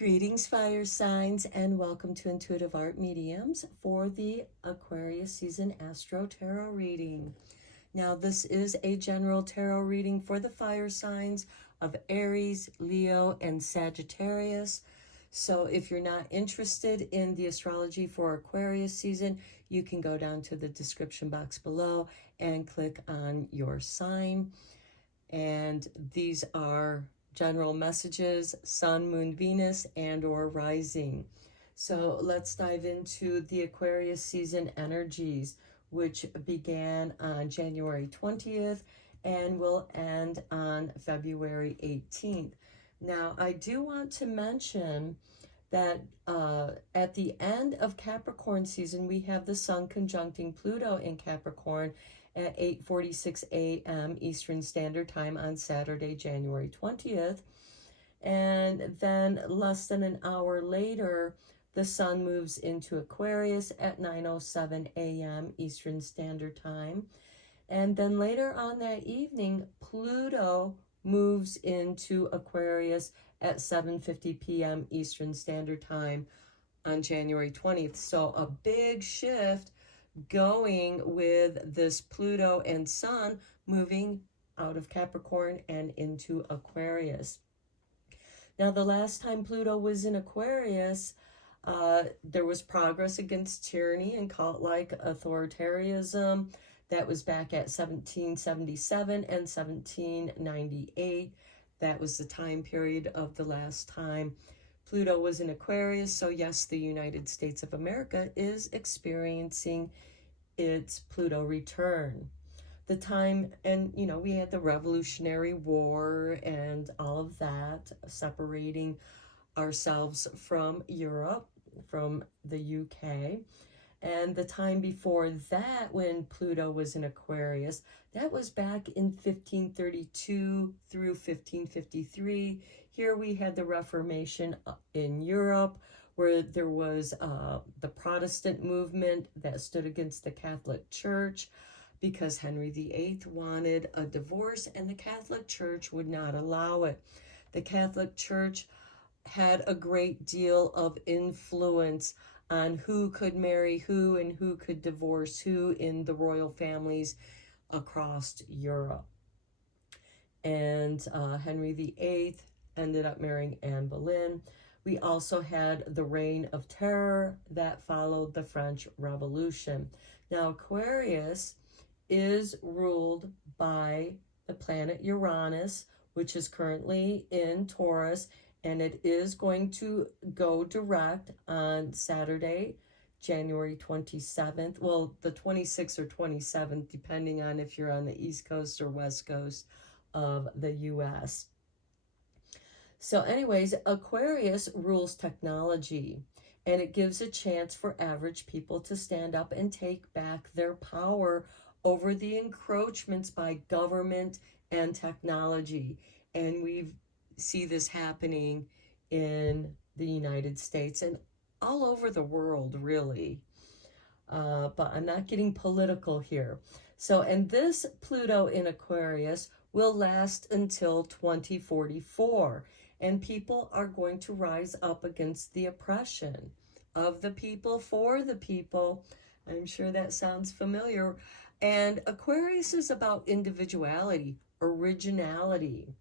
Greetings, fire signs, and welcome to Intuitive Art Mediums for the Aquarius season Astro-Tarot reading. Now, this is a general tarot reading for the fire signs of Aries, Leo, and Sagittarius. So if you're not interested in the astrology for Aquarius season, you can go down to the description box below and click on your sign. And these are general messages, sun, moon, Venus, and or rising. So let's dive into the Aquarius season energies, which began on January 20th and will end on February 18th. Now, I do want to mention that at the end of Capricorn season, we have the sun conjuncting Pluto in Capricorn at 8:46 a.m. Eastern Standard Time on Saturday, January 20th. And then less than an hour later, the sun moves into Aquarius at 9:07 a.m. Eastern Standard Time. And then later on that evening, Pluto moves into Aquarius at 7:50 p.m. Eastern Standard Time on January 20th. So a big shift going with this Pluto and Sun moving out of Capricorn and into Aquarius. Now, the last time Pluto was in Aquarius, there was progress against tyranny and cult-like authoritarianism. That was back at 1777 and 1798. That was the time period of the last time Pluto was in Aquarius. So yes, the United States of America is experiencing its Pluto return. The time, and you know, we had the Revolutionary War and all of that, separating ourselves from Europe, from the UK. And the time before that, when Pluto was in Aquarius, that was back in 1532 through 1553. Here we had the Reformation in Europe, where there was the Protestant movement that stood against the Catholic Church because Henry VIII wanted a divorce and the Catholic Church would not allow it. The Catholic Church had a great deal of influence on who could marry who and who could divorce who in the royal families across Europe. And Henry VIII ended up marrying Anne Boleyn. We also had the Reign of Terror that followed the French Revolution. Now, Aquarius is ruled by the planet Uranus, which is currently in Taurus, and it is going to go direct on Saturday, January 27th. Well, the 26th or 27th, depending on if you're on the East Coast or West Coast of the U.S. So anyways, Aquarius rules technology, and it gives a chance for average people to stand up and take back their power over the encroachments by government and technology. And we see this happening in the United States and all over the world, really. But I'm not getting political here. So, and this Pluto in Aquarius will last until 2044. And people are going to rise up against the oppression of the people for the people. I'm sure that sounds familiar. And Aquarius is about individuality, originality.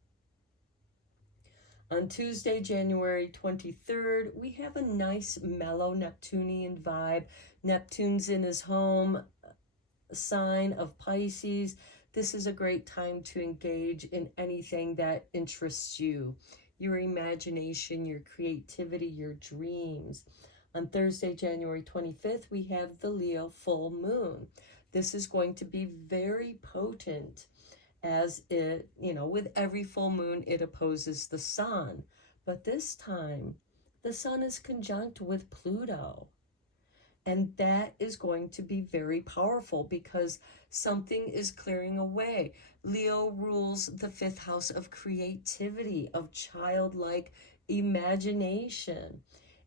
On Tuesday, January 23rd, we have a nice mellow Neptunian vibe. Neptune's in his home sign of Pisces. This is a great time to engage in anything that interests you. Your imagination, your creativity, your dreams. On Thursday, January 25th, we have the Leo full moon. This is going to be very potent, as it, you know, with every full moon, it opposes the sun. But this time, the sun is conjunct with Pluto. And that is going to be very powerful because something is clearing away. Leo rules the fifth house of creativity, of childlike imagination.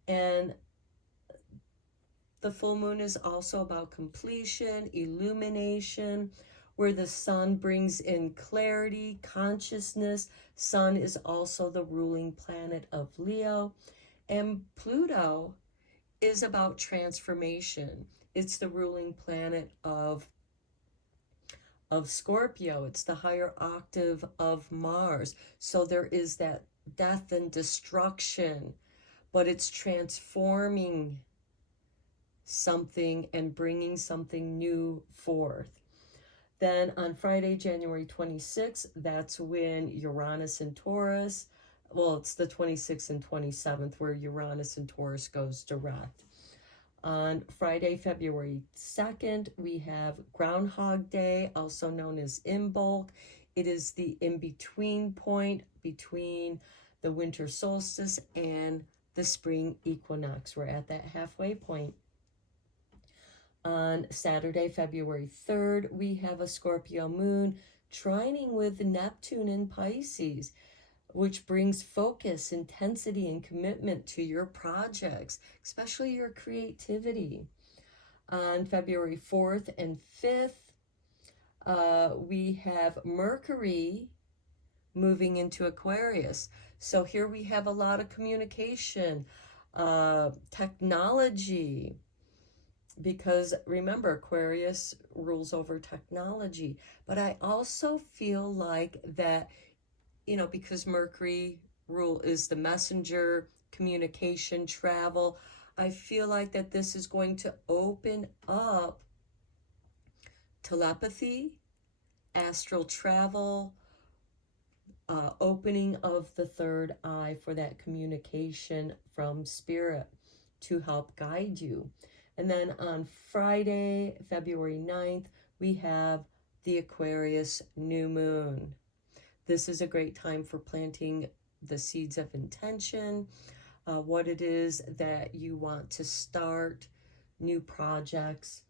And the full moon is also about completion, illumination, where the sun brings in clarity, consciousness. Sun is also the ruling planet of Leo. And Pluto is about transformation. It's the ruling planet of Scorpio. It's the higher octave of Mars. So there is that death and destruction, but it's transforming something and bringing something new forth. Then on Friday, January 26th, that's when Uranus and Taurus, well, it's the 26th and 27th where Uranus and Taurus goes direct. On Friday, February 2nd, we have Groundhog Day, also known as Imbolc. It is the in-between point between the winter solstice and the spring equinox. We're at that halfway point. On Saturday, February 3rd, we have a Scorpio moon trining with Neptune in Pisces, which brings focus, intensity, and commitment to your projects, especially your creativity. On February 4th and 5th, we have Mercury moving into Aquarius. So here we have a lot of communication, technology, because remember, Aquarius rules over technology. But I also feel like that, you know, because Mercury is the messenger, communication, travel, I feel like that this is going to open up telepathy, astral travel, opening of the third eye for that communication from spirit to help guide you. And then on Friday, February 9th, we have the Aquarius new moon. This is a great time for planting the seeds of intention, what it is that you want to start, new projects.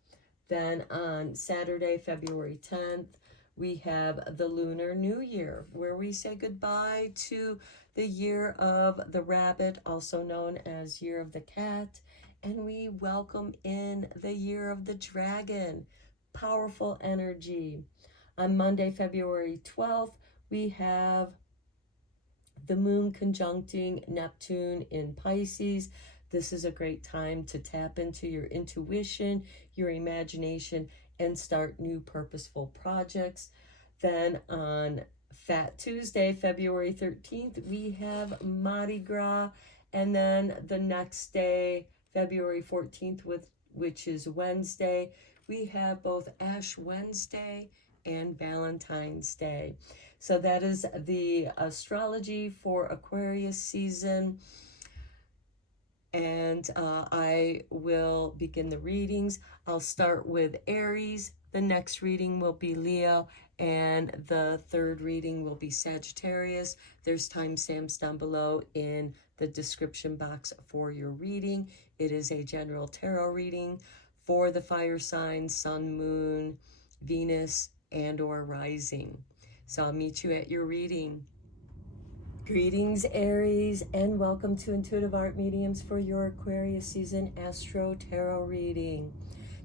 Then on Saturday, February 10th, we have the Lunar New Year, where we say goodbye to the year of the rabbit, also known as year of the cat, and we welcome in the year of the dragon. Powerful energy. On Monday, February 12th, we have the moon conjuncting Neptune in Pisces. This is a great time to tap into your intuition, your imagination, and start new purposeful projects. Then on Fat Tuesday, February 13th, we have Mardi Gras. And then the next day, February 14th, which is Wednesday, we have both Ash Wednesday and Valentine's Day. So that is the astrology for Aquarius season. And I will begin the readings. I'll start with Aries. The next reading will be Leo. And the third reading will be Sagittarius. There's timestamps down below in the description box for your reading. It is a general tarot reading for the fire signs, sun, moon, Venus, and or rising. So I'll meet you at your reading. Greetings, Aries, and welcome to Intuitive Art Mediums for your Aquarius season Astro Tarot reading.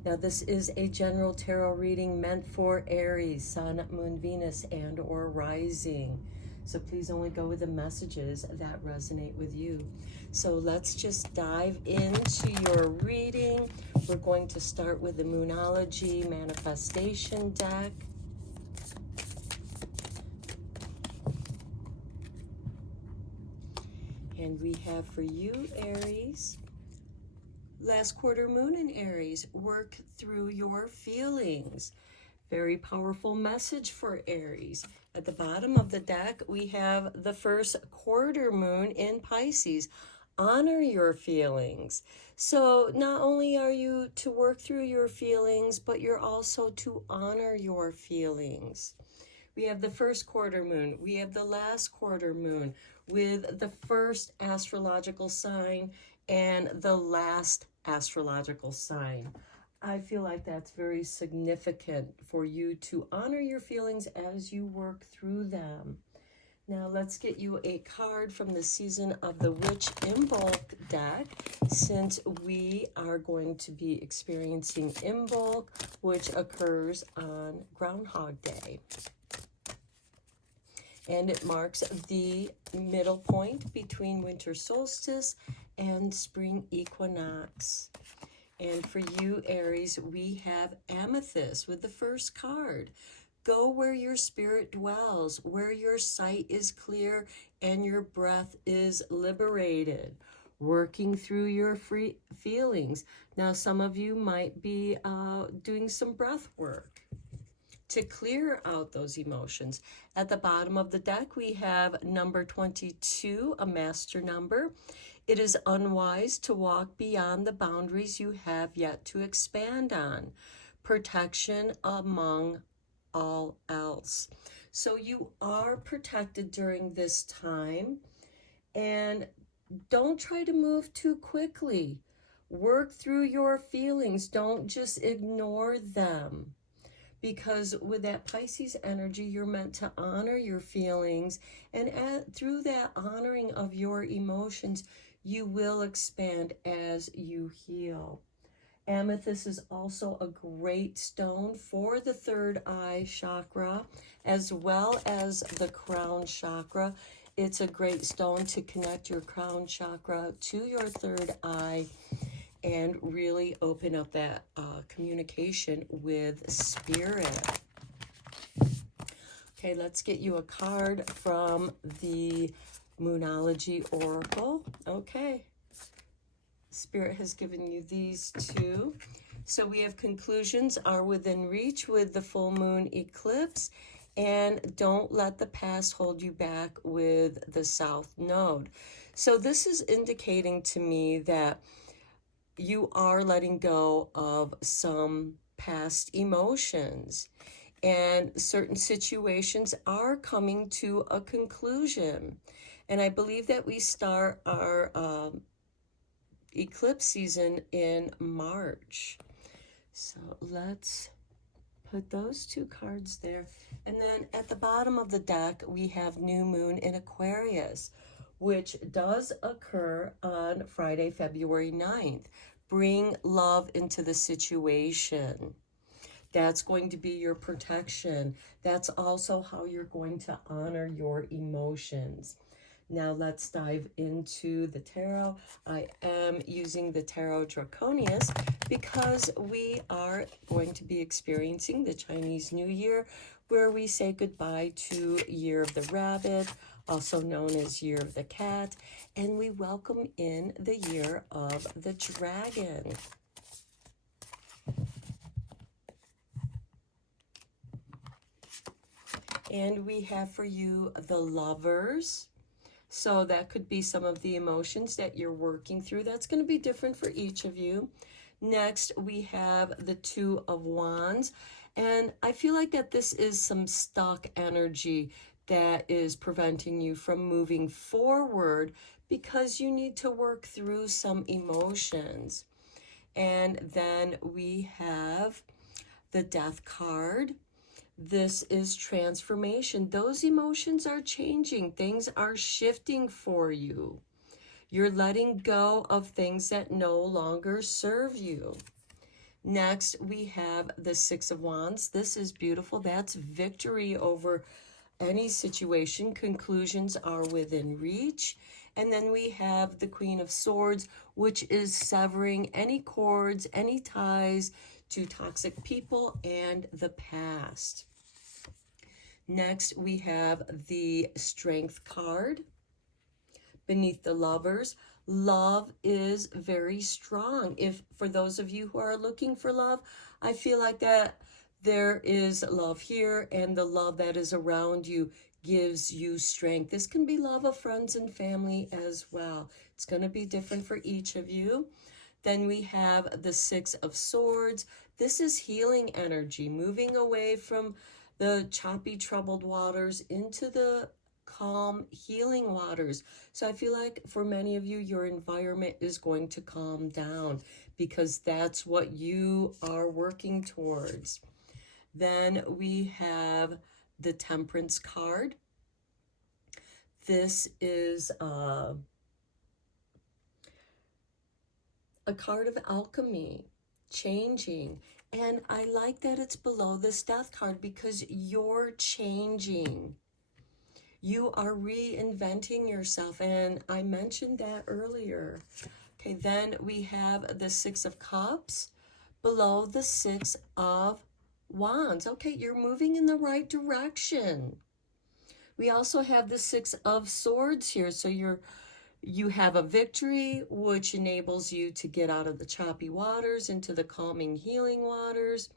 Now, this is a general tarot reading meant for Aries, Sun, Moon, Venus, and or rising. So please only go with the messages that resonate with you. So let's just dive into your reading. We're going to start with the Moonology Manifestation deck. And we have for you, Aries, last quarter moon in Aries, work through your feelings. Very powerful message for Aries. At the bottom of the deck, we have the first quarter moon in Pisces. Honor your feelings. So not only are you to work through your feelings, but you're also to honor your feelings. We have the first quarter moon. We have the last quarter moon with the first astrological sign and the last astrological sign. I feel like that's very significant for you to honor your feelings as you work through them. Now let's get you a card from the Season of the Witch Imbolc deck, since we are going to be experiencing Imbolc, which occurs on Groundhog Day. And it marks the middle point between winter solstice and spring equinox. And for you, Aries, we have amethyst with the first card. Go where your spirit dwells, where your sight is clear and your breath is liberated. Working through your free feelings. Now, some of you might be doing some breath work to clear out those emotions. At the bottom of the deck, we have number 22, a master number. It is unwise to walk beyond the boundaries you have yet to expand on. Protection among all else. So you are protected during this time, and don't try to move too quickly. Work through your feelings. Don't just ignore them. Because with that Pisces energy, you're meant to honor your feelings. And through that honoring of your emotions, you will expand as you heal. Amethyst is also a great stone for the third eye chakra, as well as the crown chakra. It's a great stone to connect your crown chakra to your third eye and really open up that communication with spirit. Okay, let's get you a card from the Moonology Oracle. Okay, Spirit has given you these two. So we have conclusions are within reach with the full moon eclipse, and don't let the past hold you back with the south node. So this is indicating to me that you are letting go of some past emotions, and certain situations are coming to a conclusion. And I believe that we start our eclipse season in March. So let's put those two cards there. And then at the bottom of the deck, we have new moon in Aquarius, which does occur on Friday, February 9th. Bring love into the situation. That's going to be your protection. That's also how you're going to honor your emotions. Now let's dive into the tarot. I am using the Tarot Draconius because we are going to be experiencing the Chinese New Year, where we say goodbye to Year of the Rabbit, also known as Year of the Cat, and we welcome in the Year of the Dragon. And we have for you the Lovers. So that could be some of the emotions that you're working through. That's going to be different for each of you. Next, we have the Two of Wands. And I feel like that this is some stuck energy that is preventing you from moving forward because you need to work through some emotions. And then we have the Death card. This is transformation. Those emotions are changing. Things are shifting for you. You're letting go of things that no longer serve you. Next, we have the Six of Wands. This is beautiful. That's victory over any situation. Conclusions are within reach. And then we have the Queen of Swords, which is severing any cords, any ties to toxic people and the past. Next, we have the Strength card. Beneath the Lovers, love is very strong. If for those of you who are looking for love, I feel like that there is love here, and the love that is around you gives you strength. This can be love of friends and family as well. It's going to be different for each of you. Then we have the Six of Swords. This is healing energy, moving away from the choppy, troubled waters into the calm, healing waters. So I feel like for many of you, your environment is going to calm down because that's what you are working towards. Then we have the Temperance card. This is a card of alchemy, changing. And I like that it's below this Death card because you're changing. You are reinventing yourself, and I mentioned that earlier. Okay, then we have the Six of Cups below the Six of Wands. Okay, you're moving in the right direction. We also have the Six of Swords here, so you have a victory, which enables you to get out of the choppy waters into the calming, healing waters.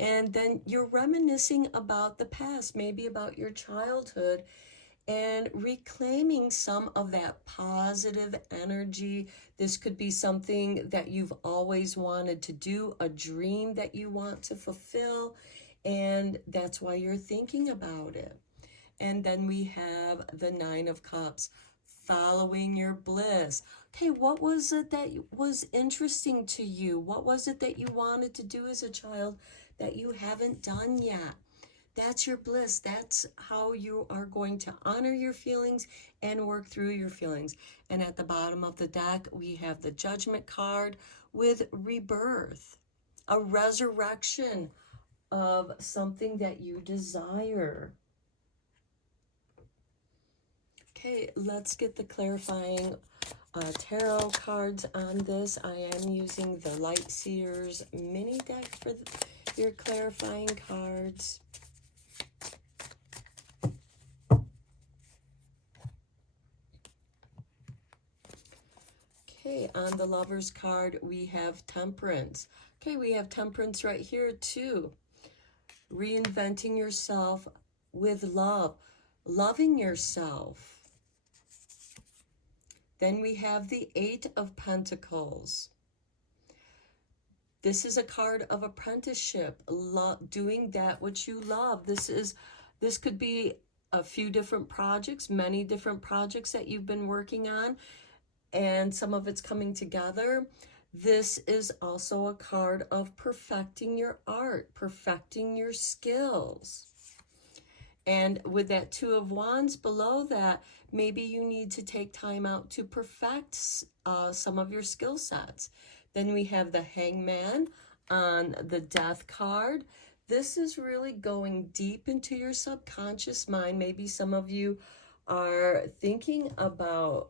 And then you're reminiscing about the past, maybe about your childhood, and reclaiming some of that positive energy. This could be something that you've always wanted to do, a dream that you want to fulfill, and that's why you're thinking about it. And then we have the Nine of Cups, following your bliss. Okay, what was it that was interesting to you? What was it that you wanted to do as a child that you haven't done yet? That's your bliss. That's how you are going to honor your feelings and work through your feelings. And at the bottom of the deck, we have the Judgment card with rebirth, a resurrection of something that you desire. Okay, let's get the clarifying tarot cards on this. I am using the Light Seers mini deck for your clarifying cards. Okay, on the Lovers card, we have Temperance. Okay, we have Temperance right here too. Reinventing yourself with love, loving yourself. Then we have the Eight of Pentacles. This is a card of apprenticeship, doing that which you love. This could be a few different projects, many different projects that you've been working on, and some of it's coming together. This is also a card of perfecting your art, perfecting your skills. And with that Two of Wands below that, maybe you need to take time out to perfect some of your skill sets. Then we have the Hangman on the Death card. This is really going deep into your subconscious mind. Maybe some of you are thinking about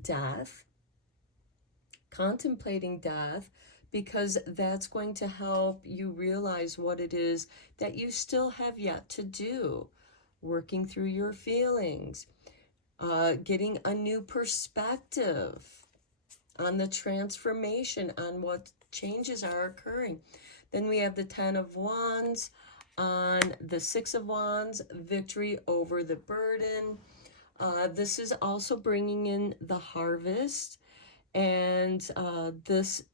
death, contemplating death, because that's going to help you realize what it is that you still have yet to do, working through your feelings, getting a new perspective on the transformation, on what changes are occurring. Then we have the Ten of Wands on the Six of Wands, victory over the burden. This is also bringing in the harvest, and this,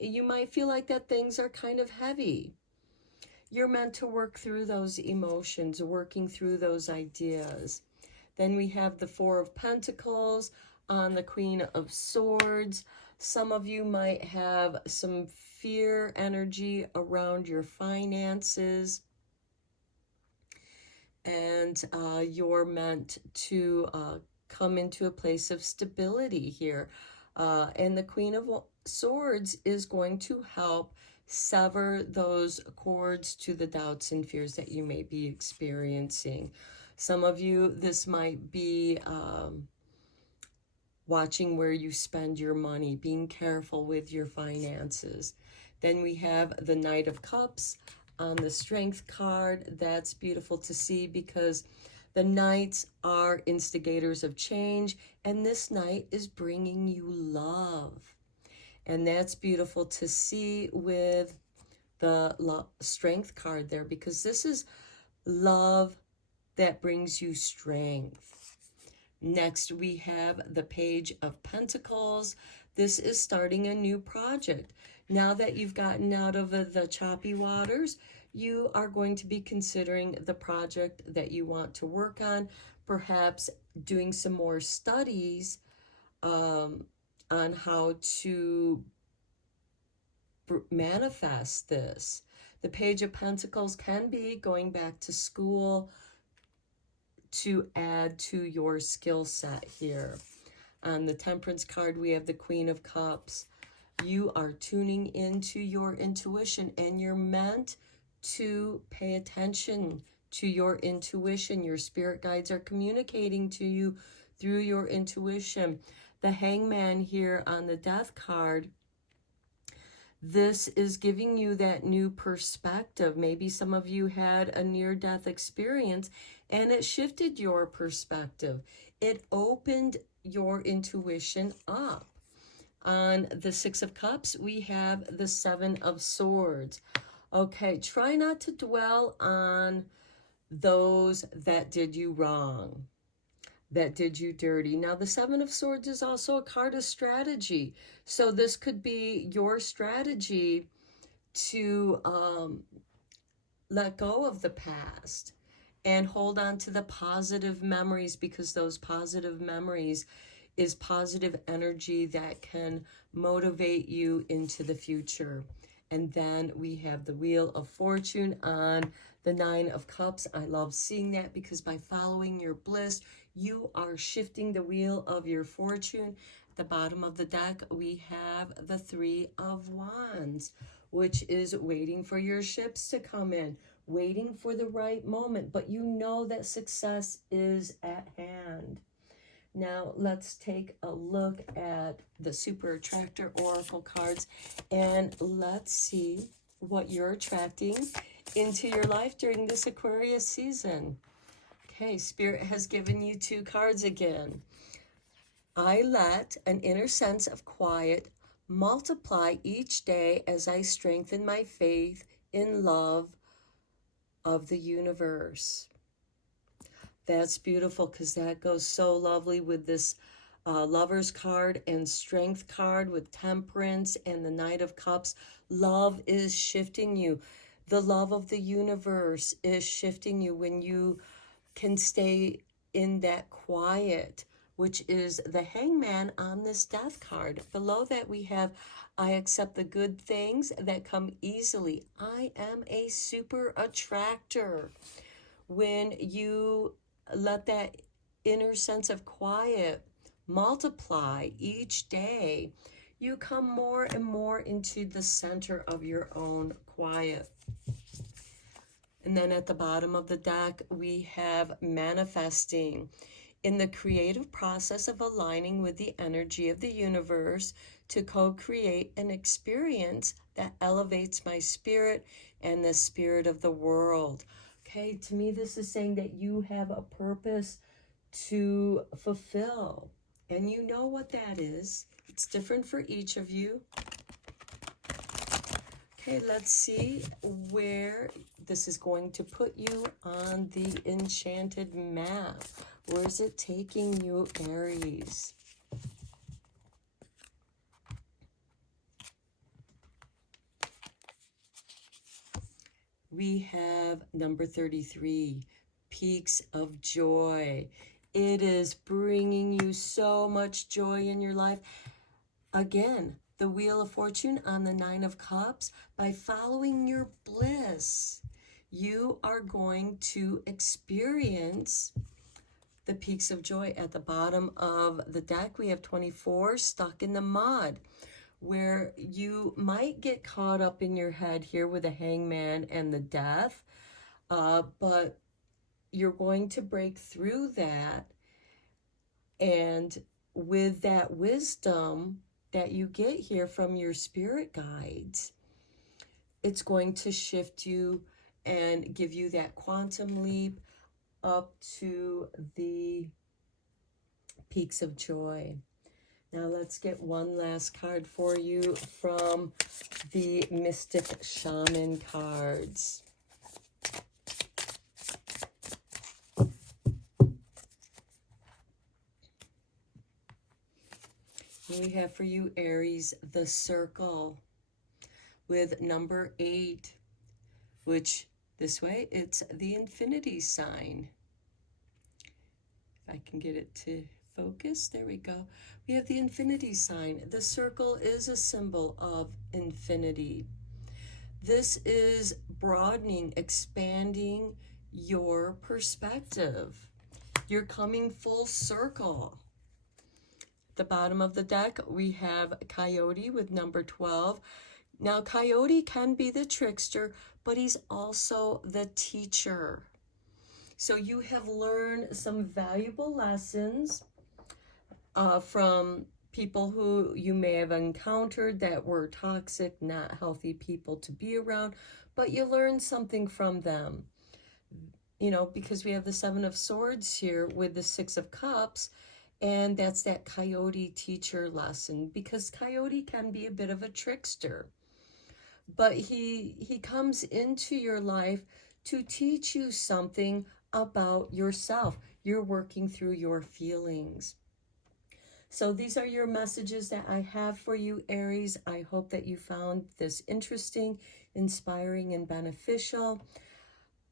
you might feel like that things are kind of heavy. You're meant to work through those emotions, working through those ideas. Then we have the Four of Pentacles on the Queen of Swords. Some of you might have some fear energy around your finances, and you're meant to come into a place of stability here. And the Queen of Swords is going to help sever those cords to the doubts and fears that you may be experiencing. Some of you, this might be watching where you spend your money, being careful with your finances. Then we have the Knight of Cups on the Strength card. That's beautiful to see, because the Knights are instigators of change, and this Knight is bringing you love. And that's beautiful to see with the Strength card there, because this is love that brings you strength. Next, we have the Page of Pentacles. This is starting a new project. Now that you've gotten out of the choppy waters, you are going to be considering the project that you want to work on, perhaps doing some more studies on how to manifest this. The Page of Pentacles can be going back to school to add to your skill set here. On the Temperance card, we have the Queen of Cups. You are tuning into your intuition, and you're meant to pay attention to your intuition. Your spirit guides are communicating to you through your intuition. The Hangman here on the Death card, this is giving you that new perspective. Maybe some of you had a near-death experience and it shifted your perspective. It opened your intuition up. On the Six of Cups, we have the Seven of Swords. Okay, try not to dwell on those that did you wrong, that did you dirty. Now, the Seven of Swords is also a card of strategy. So this could be your strategy to let go of the past and hold on to the positive memories, because those positive memories is positive energy that can motivate you into the future. And then we have the Wheel of Fortune on the Nine of Cups. I love seeing that, because by following your bliss, you are shifting the wheel of your fortune. At the bottom of the deck, we have the Three of Wands, which is waiting for your ships to come in, waiting for the right moment, but you know that success is at hand. Now, let's take a look at the Super Attractor Oracle cards, and let's see what you're attracting into your life during this Aquarius season. Okay, Spirit has given you two cards again. I let an inner sense of quiet multiply each day as I strengthen my faith in love of the universe. That's beautiful, because that goes so lovely with this Lover's card and Strength card with Temperance and the Knight of Cups. Love is shifting you. The love of the universe is shifting you when you can stay in that quiet, which is the Hangman on this Death card. Below that we have, I accept the good things that come easily. I am a super attractor. When you let that inner sense of quiet multiply each day, you come more and more into the center of your own quiet. And then at the bottom of the deck, we have manifesting. In the creative process of aligning with the energy of the universe to co-create an experience that elevates my spirit and the spirit of the world. Okay, to me, this is saying that you have a purpose to fulfill, and you know what that is. It's different for each of you. Okay, let's see where this is going to put you on the enchanted map. Where is it taking you, Aries? We have number 33, Peaks of Joy. It is bringing you so much joy in your life. Again, the Wheel of Fortune on the Nine of Cups. By following your bliss, you are going to experience the peaks of joy. At the bottom of the deck, we have 24, Stuck in the Mud, where you might get caught up in your head here with the Hangman and the Death, but you're going to break through that, and with that wisdom that you get here from your spirit guides, it's going to shift you and give you that quantum leap up to the peaks of joy. Now let's get one last card for you from the Mystic Shaman cards. We have for you, Aries, the Circle with number 8, which this way, it's the infinity sign. If I can get it to focus, there we go. We have the infinity sign. The circle is a symbol of infinity. This is broadening, expanding your perspective. You're coming full circle. At the bottom of the deck, we have Coyote with number 12. Now, Coyote can be the trickster, but he's also the teacher. So you have learned some valuable lessons from people who you may have encountered that were toxic, not healthy people to be around, but you learned something from them. You know, because we have the Seven of Swords here with the Six of Cups, and that's that coyote teacher lesson, because coyote can be a bit of a trickster. But he comes into your life to teach you something about yourself. You're working through your feelings. So these are your messages that I have for you, Aries. I hope that you found this interesting, inspiring, and beneficial.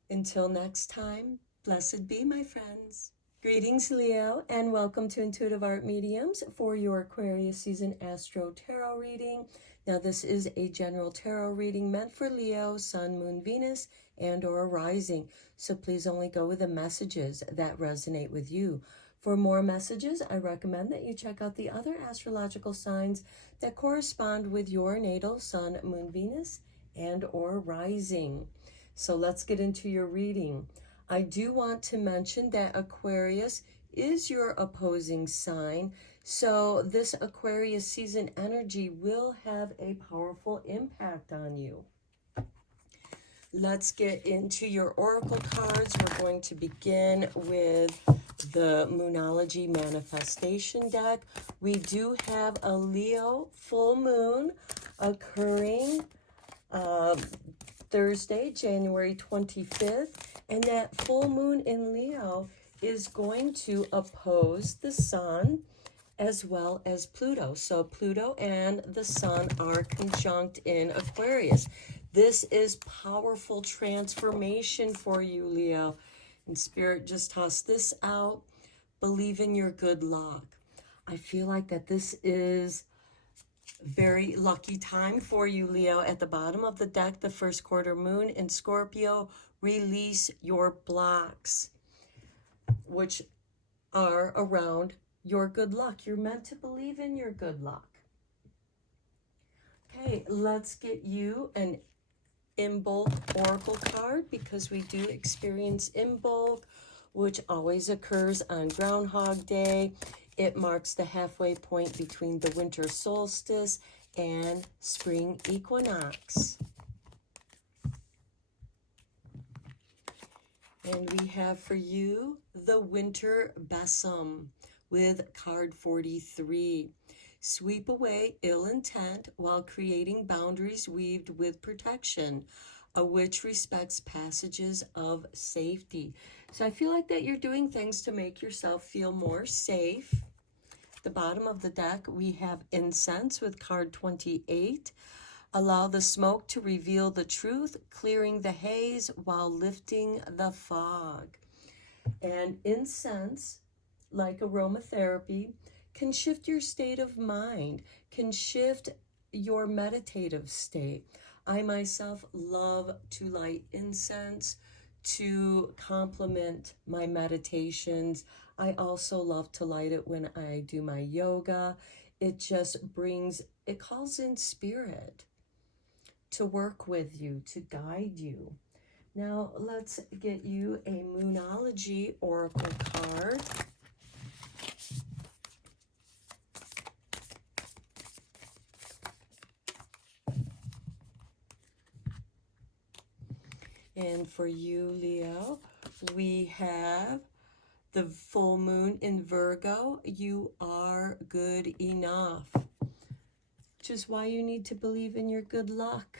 Until next time, blessed be, my friends. Greetings, Leo, and welcome to Intuitive Art Mediums for your Aquarius season Astro Tarot reading. Now, this is a general tarot reading meant for Leo, Sun, Moon, Venus, and or Rising. So please only go with the messages that resonate with you. For more messages, I recommend that you check out the other astrological signs that correspond with your natal Sun, Moon, Venus, and or Rising. So let's get into your reading. I do want to mention that Aquarius is your opposing sign. So this Aquarius season energy will have a powerful impact on you. Let's get into your oracle cards. We're going to begin with the Moonology Manifestation deck. We do have a Leo full moon occurring Thursday, January 25th, and that full moon in Leo is going to oppose the Sun as well as Pluto. So Pluto and the Sun are conjunct in Aquarius. This is powerful transformation for you, Leo. And Spirit, just toss this out. Believe in your good luck. I feel like that this is very lucky time for you, Leo. At the bottom of the deck, the first quarter moon in Scorpio. Release your blocks, which are around your good luck. You're meant to believe in your good luck. Okay, let's get you an Imbolc Oracle card, because we do experience Imbolc, which always occurs on Groundhog Day. It marks the halfway point between the winter solstice and spring equinox. And we have for you the Winter Besom with card 43. Sweep away ill intent while creating boundaries weaved with protection, a witch respects passages of safety. So I feel like that you're doing things to make yourself feel more safe. At the bottom of the deck, we have Incense with card 28. Allow the smoke to reveal the truth, clearing the haze while lifting the fog. And incense, like aromatherapy, can shift your state of mind, can shift your meditative state. I myself love to light incense to complement my meditations. I also love to light it when I do my yoga. It just brings, it calls in spirit to work with you, to guide you. Now let's get you a Moonology Oracle card. And for you, Leo, we have the full moon in Virgo. You are good enough, which is why you need to believe in your good luck.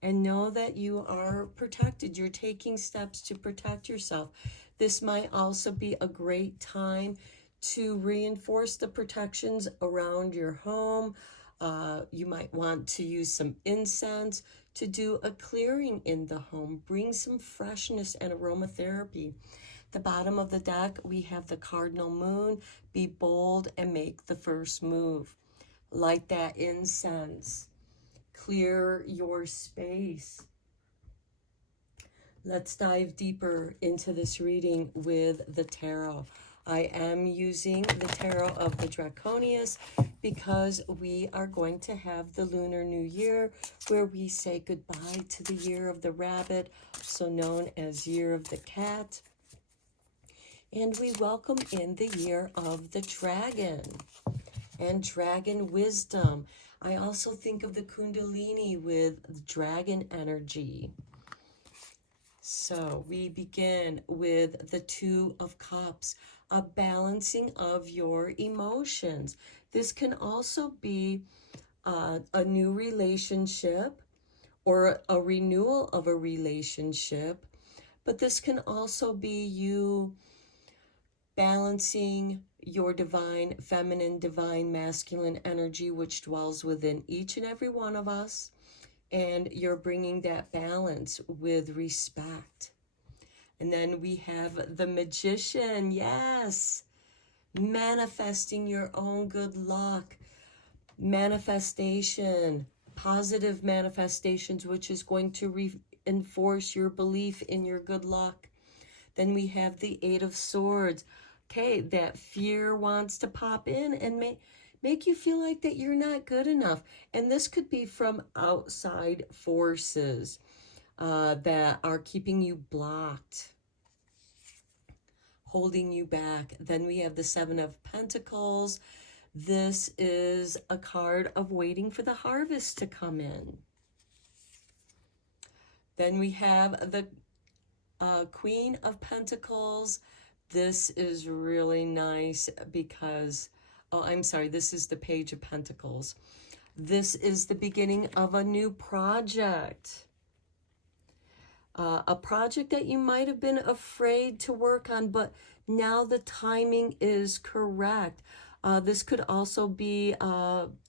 And know that you are protected. You're taking steps to protect yourself. This might also be a great time to reinforce the protections around your home. You might want to use some incense to do a clearing in the home. Bring some freshness and aromatherapy. The bottom of the deck, we have the cardinal moon. Be bold and make the first move. Light that incense. Clear your space. Let's dive deeper into this reading with the tarot. I am using the Tarot of the Draconius because we are going to have the Lunar New Year, where we say goodbye to the Year of the Rabbit, also known as Year of the Cat. And we welcome in the Year of the Dragon and Dragon Wisdom. I also think of the Kundalini with dragon energy. So we begin with the Two of Cups, a balancing of your emotions. This can also be a new relationship or a renewal of a relationship, but this can also be you balancing your divine feminine, divine masculine energy, which dwells within each and every one of us. And you're bringing that balance with respect. And then we have the Magician. Yes. Manifesting your own good luck. Manifestation. Positive manifestations, which is going to reinforce your belief in your good luck. Then we have the Eight of Swords. Okay, that fear wants to pop in and make you feel like that you're not good enough. And this could be from outside forces that are keeping you blocked, holding you back. Then we have the Seven of Pentacles. This is a card of waiting for the harvest to come in. Then we have the Queen of Pentacles. This is really nice because, oh, I'm sorry, this is the Page of Pentacles. This is the beginning of a new project. A project that you might have been afraid to work on, but now the timing is correct. This could also be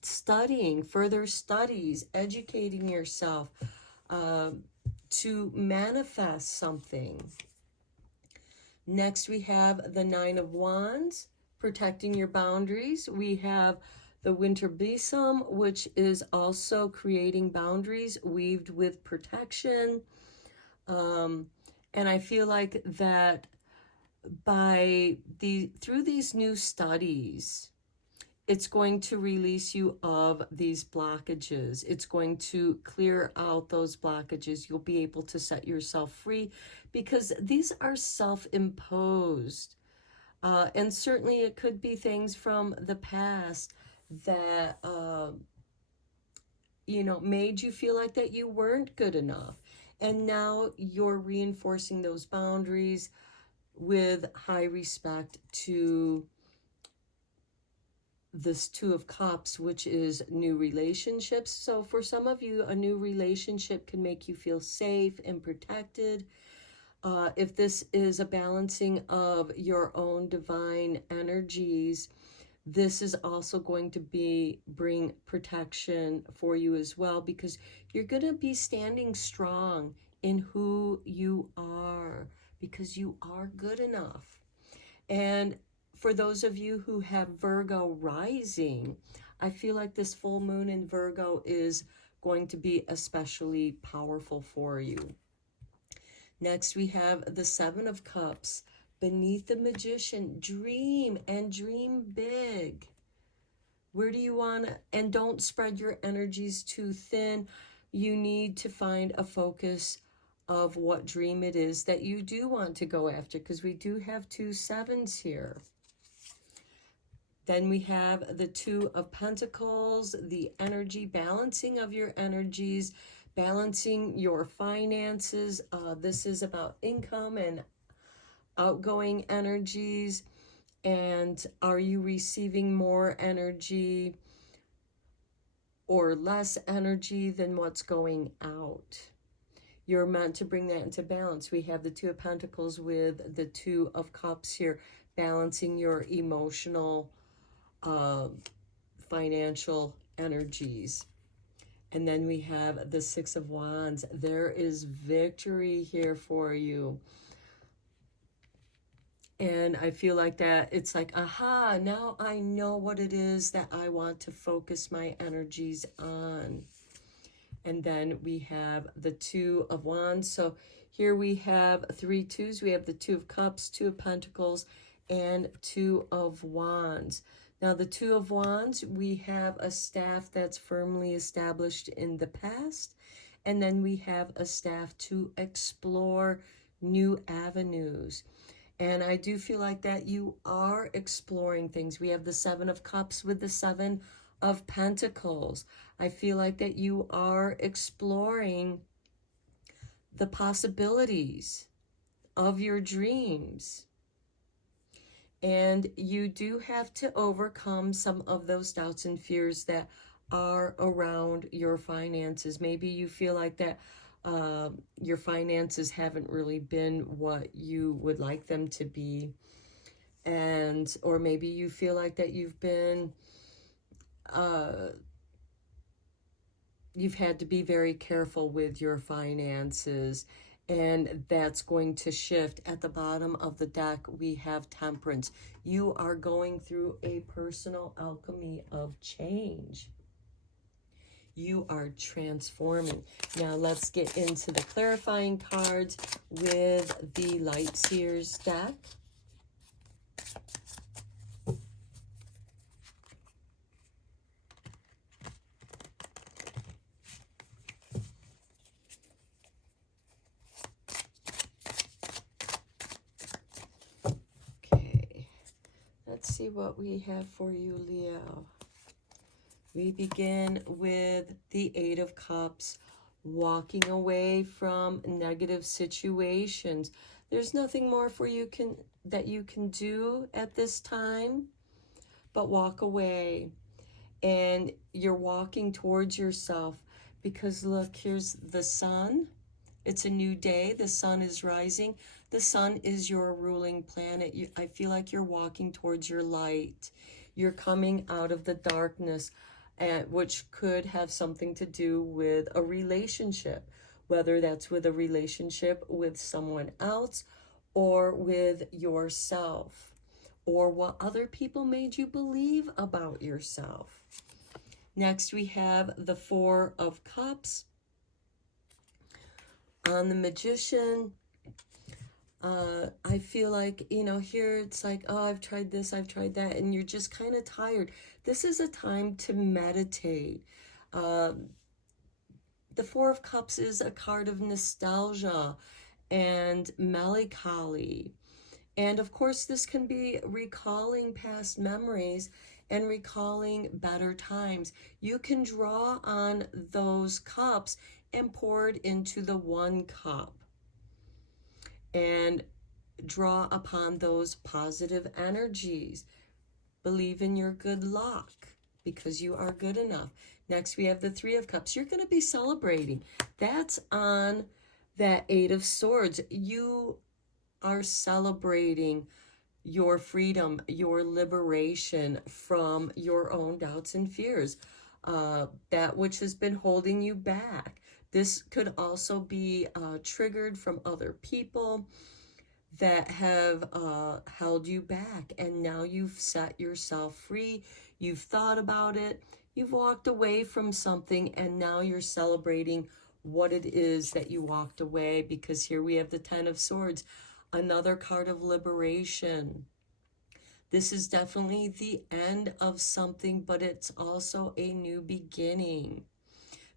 studying, further studies, educating yourself to manifest something. Next, we have the Nine of Wands, protecting your boundaries. We have the Winter Besom, which is also creating boundaries weaved with protection. And I feel like that through these new studies, it's going to release you of these blockages. It's going to clear out those blockages. You'll be able to set yourself free because these are self-imposed. And certainly it could be things from the past that, made you feel like that you weren't good enough. And now you're reinforcing those boundaries with high respect to this Two of Cups, which is new relationships. So for some of you, a new relationship can make you feel safe and protected. If this is a balancing of your own divine energies, this is also going to bring protection for you as well, because you're going to be standing strong in who you are, because you are good enough. And for those of you who have Virgo rising, I feel like this full moon in Virgo is going to be especially powerful for you. Next, we have the Seven of Cups. Beneath the Magician, dream and dream big. Where do you want to, and don't spread your energies too thin. You need to find a focus of what dream it is that you do want to go after, because we do have two sevens here. Then we have the Two of Pentacles, the energy, balancing of your energies, balancing your finances. This is about income and outgoing energies. And are you receiving more energy or less energy than what's going out? You're meant to bring that into balance. We have the Two of Pentacles with the Two of Cups here, balancing your emotional, financial energies. And then we have the Six of Wands. There is victory here for you. And I feel like that it's like, aha, now I know what it is that I want to focus my energies on. And then we have the Two of Wands. So here we have three twos. We have the Two of Cups, Two of Pentacles, and Two of Wands. Now, the Two of Wands, we have a staff that's firmly established in the past, and then we have a staff to explore new avenues. And I do feel like that you are exploring things. We have the Seven of Cups with the Seven of Pentacles. I feel like that you are exploring the possibilities of your dreams. And you do have to overcome some of those doubts and fears that are around your finances. Maybe you feel like that your finances haven't really been what you would like them to be. And, or maybe you feel like that you've been, you've had to be very careful with your finances, and that's going to shift. At the bottom of the deck, we have Temperance. You are going through a personal alchemy of change. You are transforming. Now let's get into the clarifying cards with the Light Seers deck. Let's see what we have for you, Leo. We begin with the Eight of Cups, walking away from negative situations. There's nothing more for you that you can do at this time but walk away. And you're walking towards yourself because look, here's the sun. It's a new day. The sun is rising. The sun is your ruling planet. I feel like you're walking towards your light. You're coming out of the darkness, which could have something to do with a relationship, whether that's with a relationship with someone else or with yourself, or what other people made you believe about yourself. Next, we have the Four of Cups. On the Magician, I feel like, you know, here it's like, oh, I've tried this, I've tried that, and you're just kind of tired. This is a time to meditate. The Four of Cups is a card of nostalgia and melancholy. And of course, this can be recalling past memories and recalling better times. You can draw on those cups and pour it into the one cup and draw upon those positive energies. Believe in your good luck because you are good enough. Next, we have the Three of Cups. You're going to be celebrating. That's on that Eight of Swords. You are celebrating your freedom, your liberation from your own doubts and fears, that which has been holding you back. This could also be triggered from other people that have held you back, and now you've set yourself free. You've thought about it. You've walked away from something, and now you're celebrating what it is that you walked away, because here we have the Ten of Swords, another card of liberation. This is definitely the end of something, but it's also a new beginning.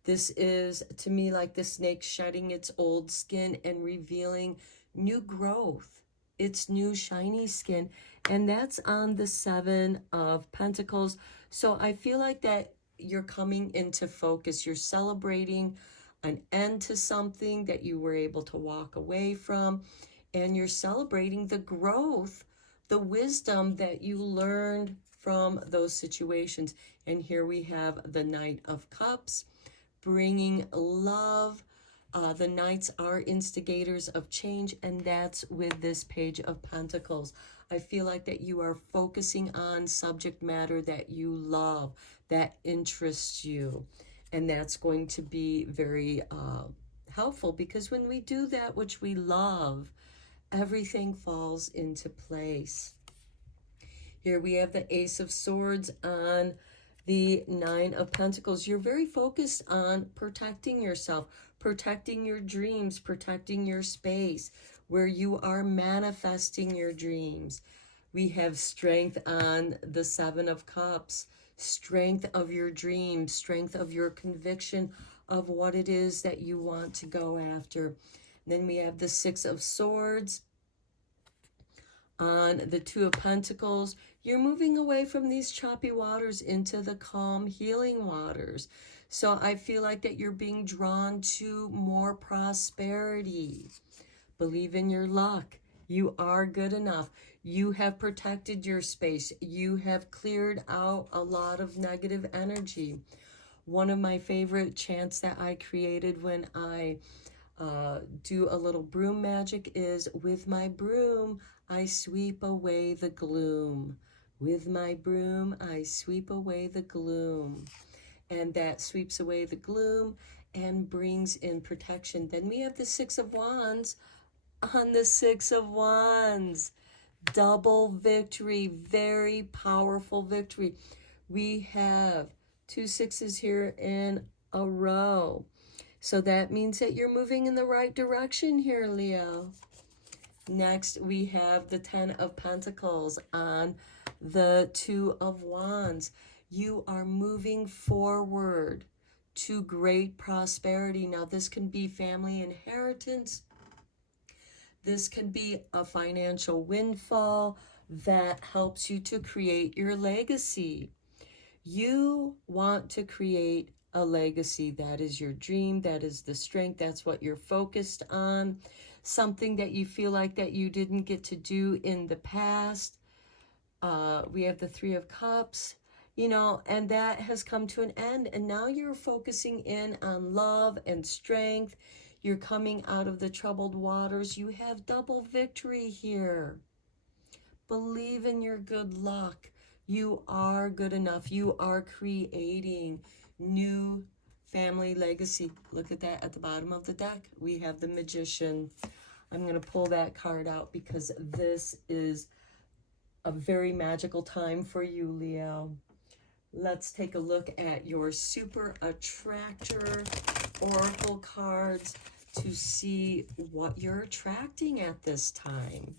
This is, to me, like the snake shedding its old skin and revealing new growth, its new shiny skin. And that's on the Seven of Pentacles. So I feel like that you're coming into focus. You're celebrating an end to something that you were able to walk away from. And you're celebrating the growth, the wisdom that you learned from those situations. And here we have the Knight of Cups, bringing love. The Knights are instigators of change, and that's with this Page of Pentacles. I feel like that you are focusing on subject matter that you love, that interests you, and that's going to be very helpful, because when we do that which we love, everything falls into place. Here we have the Ace of Swords on the Nine of Pentacles. You're very focused on protecting yourself, protecting your dreams, protecting your space where you are manifesting your dreams, We have strength on the Seven of Cups, strength of your dreams, strength of your conviction of what it is that you want to go after. Then we have the Six of Swords. On the Two of Pentacles, you're moving away from these choppy waters into the calm, healing waters. So I feel like that you're being drawn to more prosperity. Believe in your luck. You are good enough. You have protected your space. You have cleared out a lot of negative energy. One of my favorite chants that I created when I do a little broom magic is, with my broom, I sweep away the gloom. With my broom, I sweep away the gloom. And that sweeps away the gloom and brings in protection. Then we have the Six of Wands on the Six of Wands. Double victory, very powerful victory. We have two sixes here in a row. So that means that you're moving in the right direction here, Leo. Next, we have the Ten of Pentacles on the Two of Wands. You are moving forward to great prosperity. Now, this can be family inheritance. This can be a financial windfall that helps you to create your legacy. You want to create a legacy. That is your dream. That is the strength. That's what you're focused on. Something that you feel like that you didn't get to do in the past. We have the Three of Cups, you know, and that has come to an end. And now you're focusing in on love and strength. You're coming out of the troubled waters. You have double victory here. Believe in your good luck. You are good enough. You are creating new family legacy. Look at that at the bottom of the deck. We have the Magician. I'm going to pull that card out because this is a very magical time for you, Leo. Let's take a look at your Super Attractor Oracle cards to see what you're attracting at this time.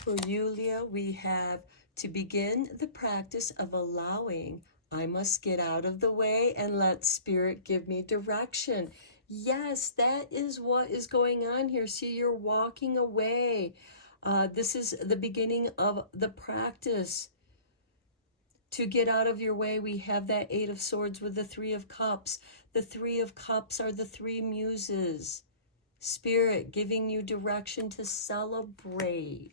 For you, Leo, we have to begin the practice of allowing. I must get out of the way and let Spirit give me direction. Yes, that is what is going on here. See, you're walking away. This is the beginning of the practice. To get out of your way, we have that Eight of Swords with the Three of Cups. The Three of Cups are the three muses. Spirit giving you direction to celebrate.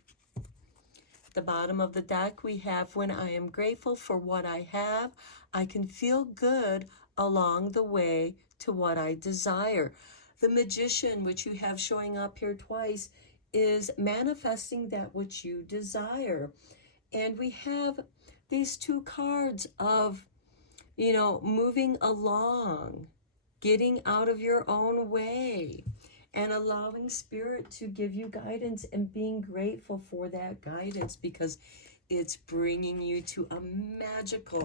The bottom of the deck, we have, when I am grateful for what I have, I can feel good along the way to what I desire. The Magician, which you have showing up here twice, is manifesting that which you desire. And we have these two cards of, you know, moving along, getting out of your own way, and allowing Spirit to give you guidance and being grateful for that guidance because it's bringing you to a magical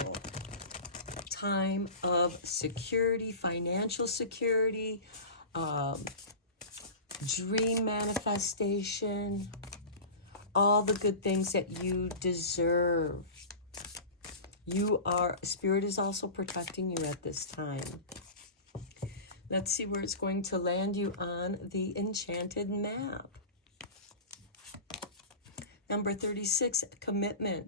time of security, financial security, dream manifestation, all the good things that you deserve. Spirit is also protecting you at this time. Let's see where it's going to land you on the enchanted map. Number 36, commitment.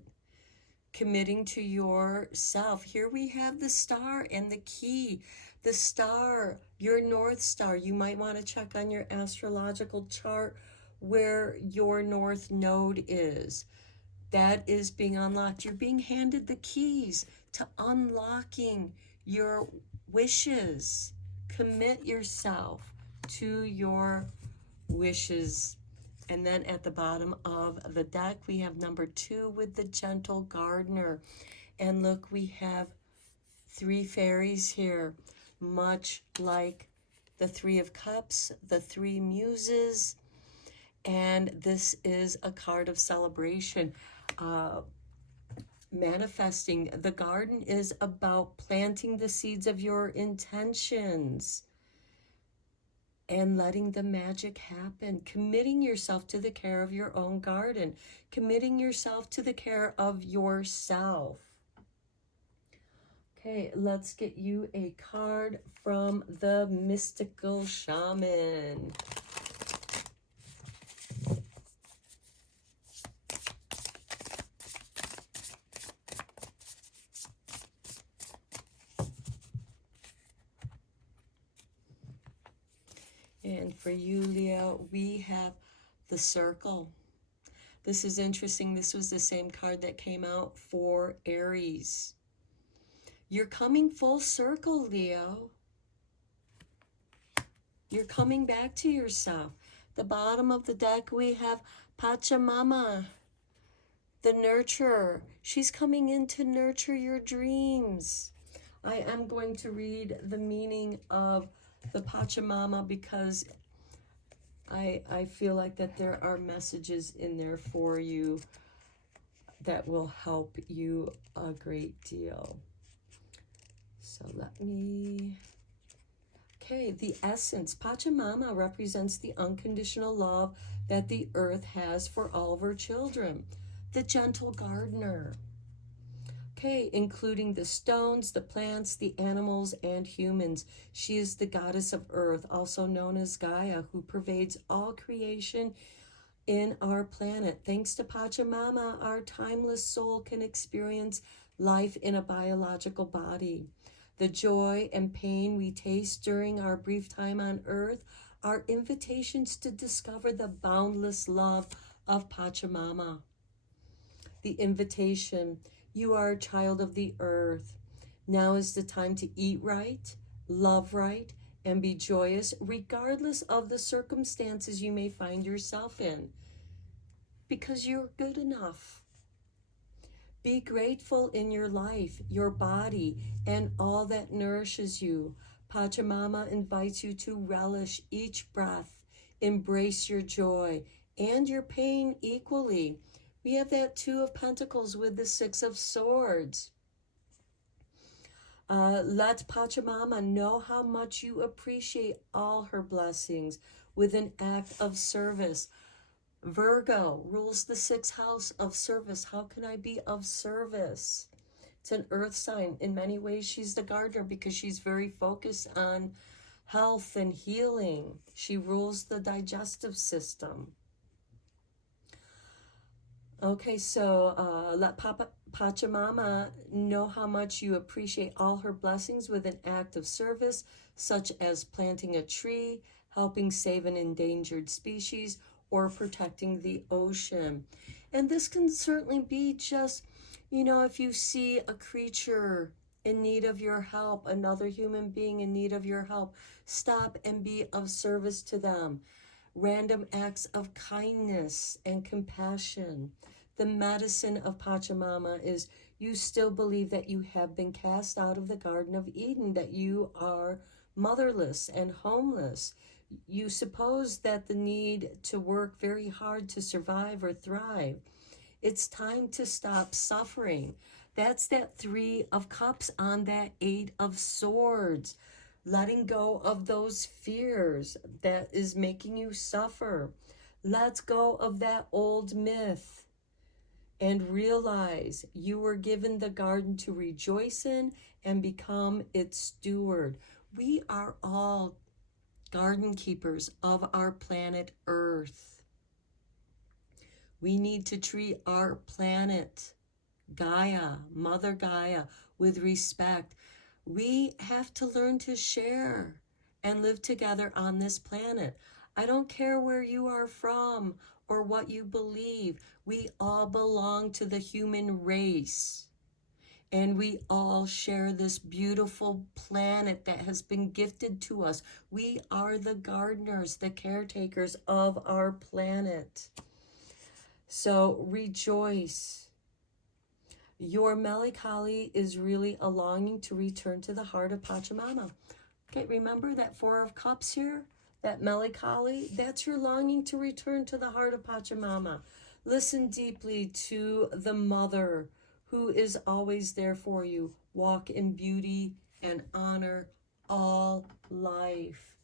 Committing to yourself. Here we have the star and the key. The star, your North Star. You might want to check on your astrological chart where your North Node is. That is being unlocked. You're being handed the keys to unlocking your wishes. Commit yourself to your wishes. And then at the bottom of the deck, we have number 2 with the Gentle Gardener. And look, we have 3 fairies here, much like the Three of Cups, the 3 muses. And this is a card of celebration. manifesting. The garden is about planting the seeds of your intentions and letting the magic happen, committing yourself to the care of your own garden, committing yourself to the care of yourself. Okay, let's get you a card from the Mystical Shaman. And for you, Leo, we have the Circle. This is interesting. This was the same card that came out for Aries. You're coming full circle, Leo. You're coming back to yourself. The bottom of the deck, we have Pachamama, the nurturer. She's coming in to nurture your dreams. I am going to read the meaning of the Pachamama because I feel like that there are messages in there for you that will help you a great deal. So let me... Okay, the essence. Pachamama represents the unconditional love that the earth has for all of her children. The gentle gardener. Okay, including the stones, the plants, the animals, and humans. She is the goddess of earth, also known as Gaia, who pervades all creation in our planet. Thanks to Pachamama, our timeless soul can experience life in a biological body. The joy and pain we taste during our brief time on earth are invitations to discover the boundless love of Pachamama. The invitation: you are a child of the earth. Now is the time to eat right, love right, and be joyous regardless of the circumstances you may find yourself in, because you're good enough. Be grateful in your life, your body, and all that nourishes you. Pachamama invites you to relish each breath, embrace your joy and your pain equally. We have that Two of Pentacles with the Six of Swords. Let Pachamama know how much you appreciate all her blessings with an act of service. Virgo rules the sixth house of service. How can I be of service? It's an earth sign. In many ways, she's the gardener because she's very focused on health and healing. She rules the digestive system. Okay, so let Pachamama know how much you appreciate all her blessings with an act of service, such as planting a tree, helping save an endangered species, or protecting the ocean. And this can certainly be just, you know, if you see a creature in need of your help, another human being in need of your help, stop and be of service to them. Random acts of kindness and compassion. The medicine of Pachamama is you still believe that you have been cast out of the Garden of Eden, that you are motherless and homeless. You suppose that the need to work very hard to survive or thrive. It's time to stop suffering. That's that Three of Cups on that Eight of Swords. Letting go of those fears that is making you suffer. Let's go of that old myth and realize you were given the garden to rejoice in and become its steward. We are all garden keepers of our planet Earth. We need to treat our planet, Gaia, Mother Gaia, with respect. We have to learn to share and live together on this planet. I don't care where you are from or what you believe. We all belong to the human race. And we all share this beautiful planet that has been gifted to us. We are the gardeners, the caretakers of our planet. So rejoice. Your melancholy is really a longing to return to the heart of Pachamama. Okay, remember that Four of Cups here? That melancholy? That's your longing to return to the heart of Pachamama. Listen deeply to the mother who is always there for you. Walk in beauty and honor all life.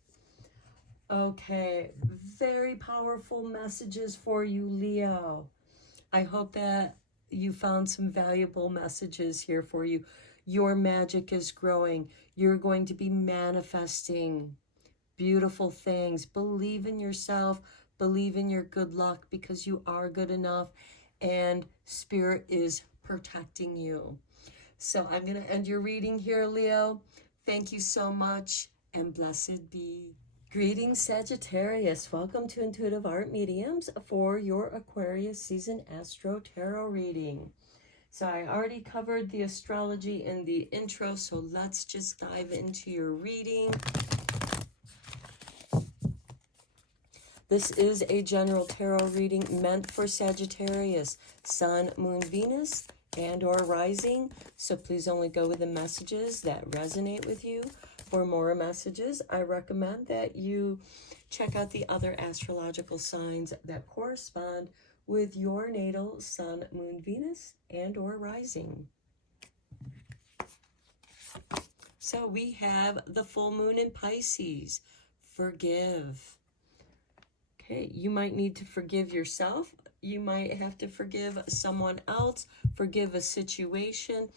Okay, very powerful messages for you, Leo. I hope that you found some valuable messages here for you. Your magic is growing. You're going to be manifesting beautiful things. Believe in yourself. Believe in your good luck, because you are good enough and Spirit is protecting you. So I'm going to end your reading here, Leo. Thank you so much, and blessed be. Greetings, Sagittarius. Welcome to Intuitive Art Mediums for your Aquarius season Astro-Tarot reading. So I already covered the astrology in the intro, so let's just dive into your reading. This is a general tarot reading meant for Sagittarius, Sun, Moon, Venus, and or rising. So please only go with the messages that resonate with you. For more messages, I recommend that you check out the other astrological signs that correspond with your natal Sun, Moon, Venus, and or rising. So we have the full moon in Pisces. Forgive. Okay, you might need to forgive yourself. You might have to forgive someone else, forgive a situation.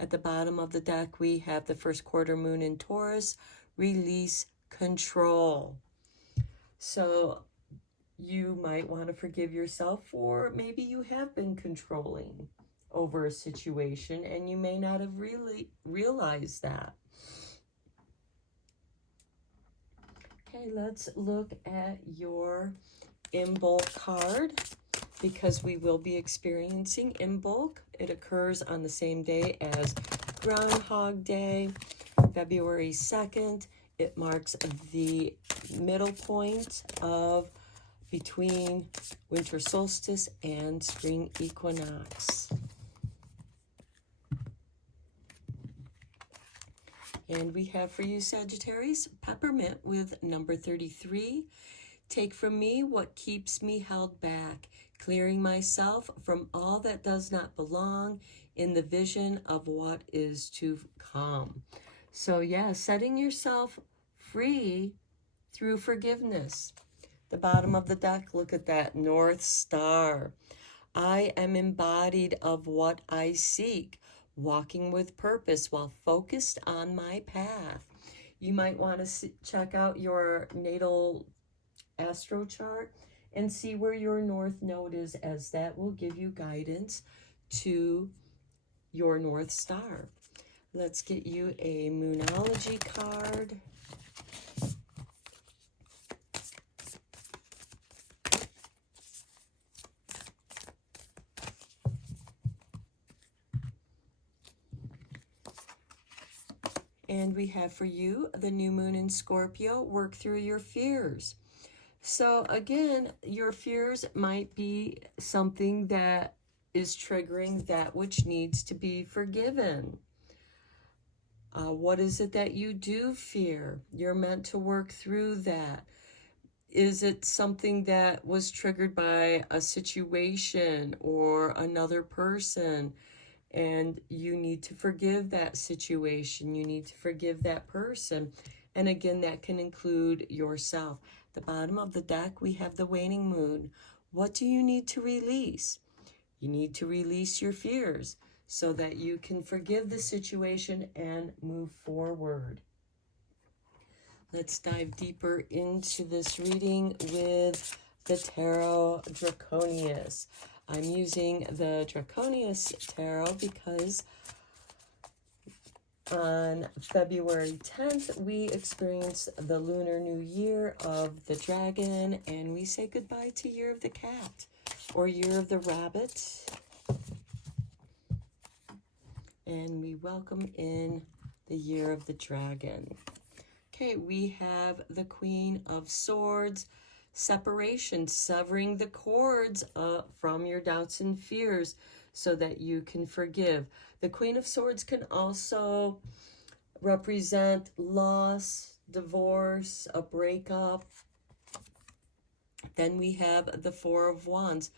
At the bottom of the deck, we have the first quarter moon in Taurus, release control. So you might want to forgive yourself, or maybe you have been controlling over a situation and you may not have really realized that. Okay, let's look at your Imbolc card, because we will be experiencing Imbolc. It occurs on the same day as Groundhog Day, February 2nd. It marks the middle point of between winter solstice and spring equinox. And we have for you, Sagittarius, peppermint with number 33. Take from me what keeps me held back, clearing myself from all that does not belong in the vision of what is to come. So yeah, setting yourself free through forgiveness. The bottom of the deck, look at that North Star. I am embodied of what I seek, walking with purpose while focused on my path. You might want to check out your natal astro chart and see where your North Node is, as that will give you guidance to your North Star. Let's get you a Moonology card. And we have for you the new moon in Scorpio. Work through your fears. So again, your fears might be something that is triggering that which needs to be forgiven. What is it that you do fear? You're meant to work through that. Is it something that was triggered by a situation or another person? And you need to forgive that situation. You need to forgive that person. And again, that can include yourself. The bottom of the deck, we have the waning moon. What do you need to release? You need to release your fears so that you can forgive the situation and move forward. Let's dive deeper into this reading with the Tarot Draconius. I'm using the Draconius Tarot because on February 10th, we experienced the Lunar New Year of the Dragon, and we say goodbye to Year of the Cat, or Year of the Rabbit. And we welcome in the Year of the Dragon. Okay, we have the Queen of Swords, separation, severing the cords from your doubts and fears so that you can forgive. The Queen of Swords can also represent loss, divorce, a breakup. Then we have the Four of Wands,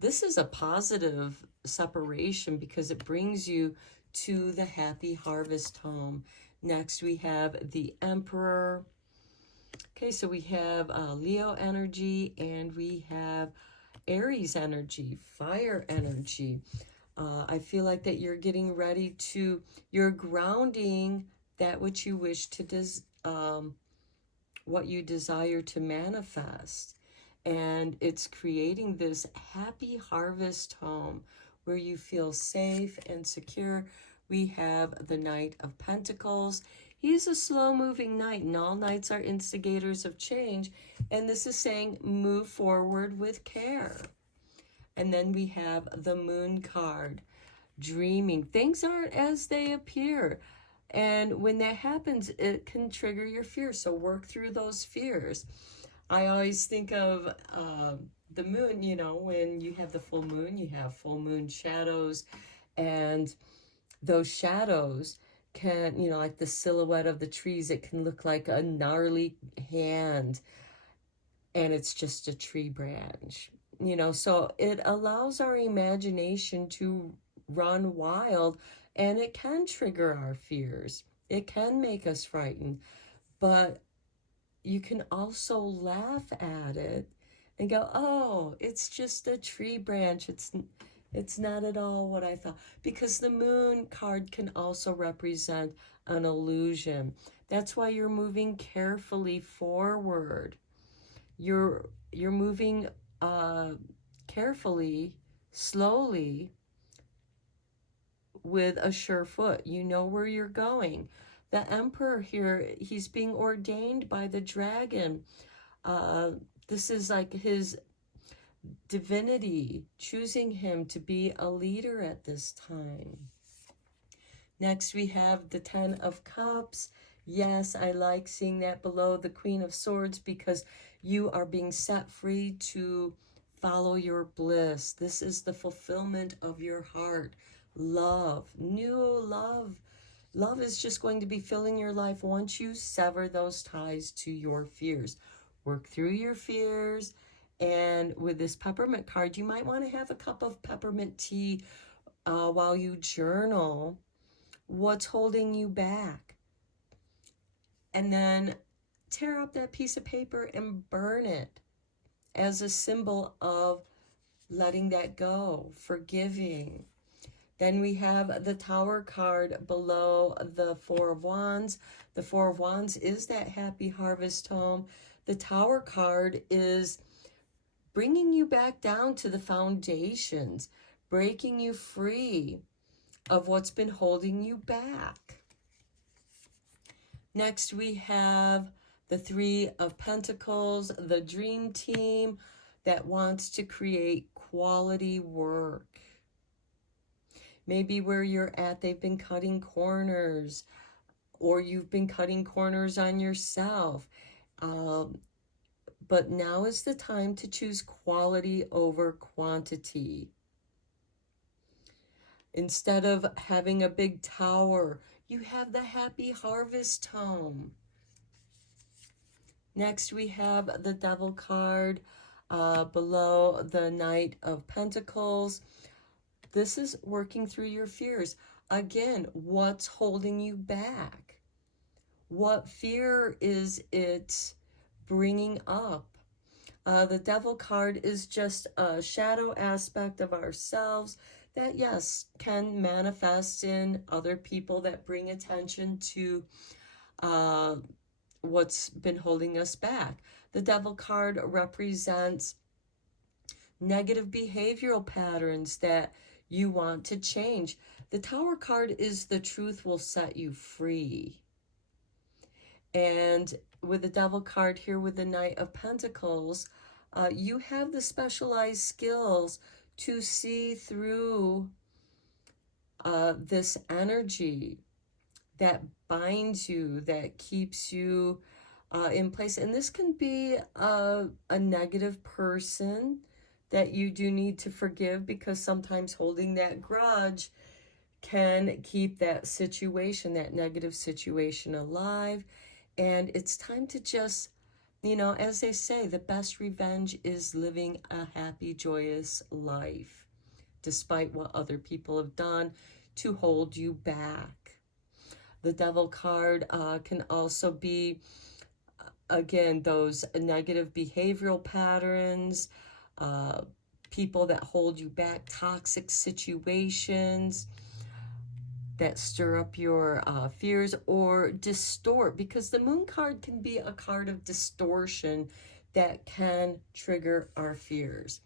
this is a positive separation because it brings you to the happy harvest home. Next, we have the Emperor. Okay, so we have Leo energy, and we have Aries energy, fire energy. I feel like that you're getting ready to, you're grounding that which you wish to, what you desire to manifest. And it's creating this happy harvest home where you feel safe and secure. We have the Knight of Pentacles. He's a slow-moving knight, and all knights are instigators of change. And this is saying move forward with care. And then we have the Moon card, dreaming. Things aren't as they appear. And when that happens, it can trigger your fears. So work through those fears. I always think of the moon, you know, when you have the full moon, you have full moon shadows. And those shadows can, you know, like the silhouette of the trees, it can look like a gnarly hand. And it's just a tree branch. You know, so it allows our imagination to run wild, and it can trigger our fears. It can make us frightened, but you can also laugh at it and go, oh, it's just a tree branch. It's not at all what I thought. Because the Moon card can also represent an illusion. That's why you're moving carefully forward. You're moving carefully, slowly, with a sure foot. You know where you're going. The Emperor here, he's being ordained by the dragon. This is like his divinity choosing him to be a leader at this time. Next, we have the Ten of Cups. Yes, I like seeing that below the Queen of Swords because you are being set free to follow your bliss. This is the fulfillment of your heart. Love, new love. Love is just going to be filling your life once you sever those ties to your fears. Work through your fears. And with this peppermint card, you might want to have a cup of peppermint tea while you journal what's holding you back. And then tear up that piece of paper and burn it as a symbol of letting that go, forgiving. Then we have the Tower card below the Four of Wands. The Four of Wands is that happy harvest home. The Tower card is bringing you back down to the foundations, breaking you free of what's been holding you back. Next, we have the Three of Pentacles, the dream team that wants to create quality work. Maybe where you're at, they've been cutting corners, or you've been cutting corners on yourself. But now is the time to choose quality over quantity. Instead of having a big tower, you have the happy harvest home. Next, we have the Devil card below the Knight of Pentacles. This is working through your fears. Again, what's holding you back? What fear is it bringing up? The Devil card is just a shadow aspect of ourselves that, yes, can manifest in other people that bring attention to what's been holding us back. The Devil card represents negative behavioral patterns that you want to change. The Tower card is the truth will set you free. And with the Devil card here with the Knight of Pentacles, you have the specialized skills to see through this energy that binds you, that keeps you in place. And this can be a negative person that you do need to forgive, because sometimes holding that grudge can keep that situation, that negative situation alive. And it's time to just you know, as they say, the best revenge is living a happy, joyous life, despite what other people have done to hold you back. The Devil card can also be, again, those negative behavioral patterns, people that hold you back, toxic situations that stir up your fears or distort, because the Moon card can be a card of distortion that can trigger our fears.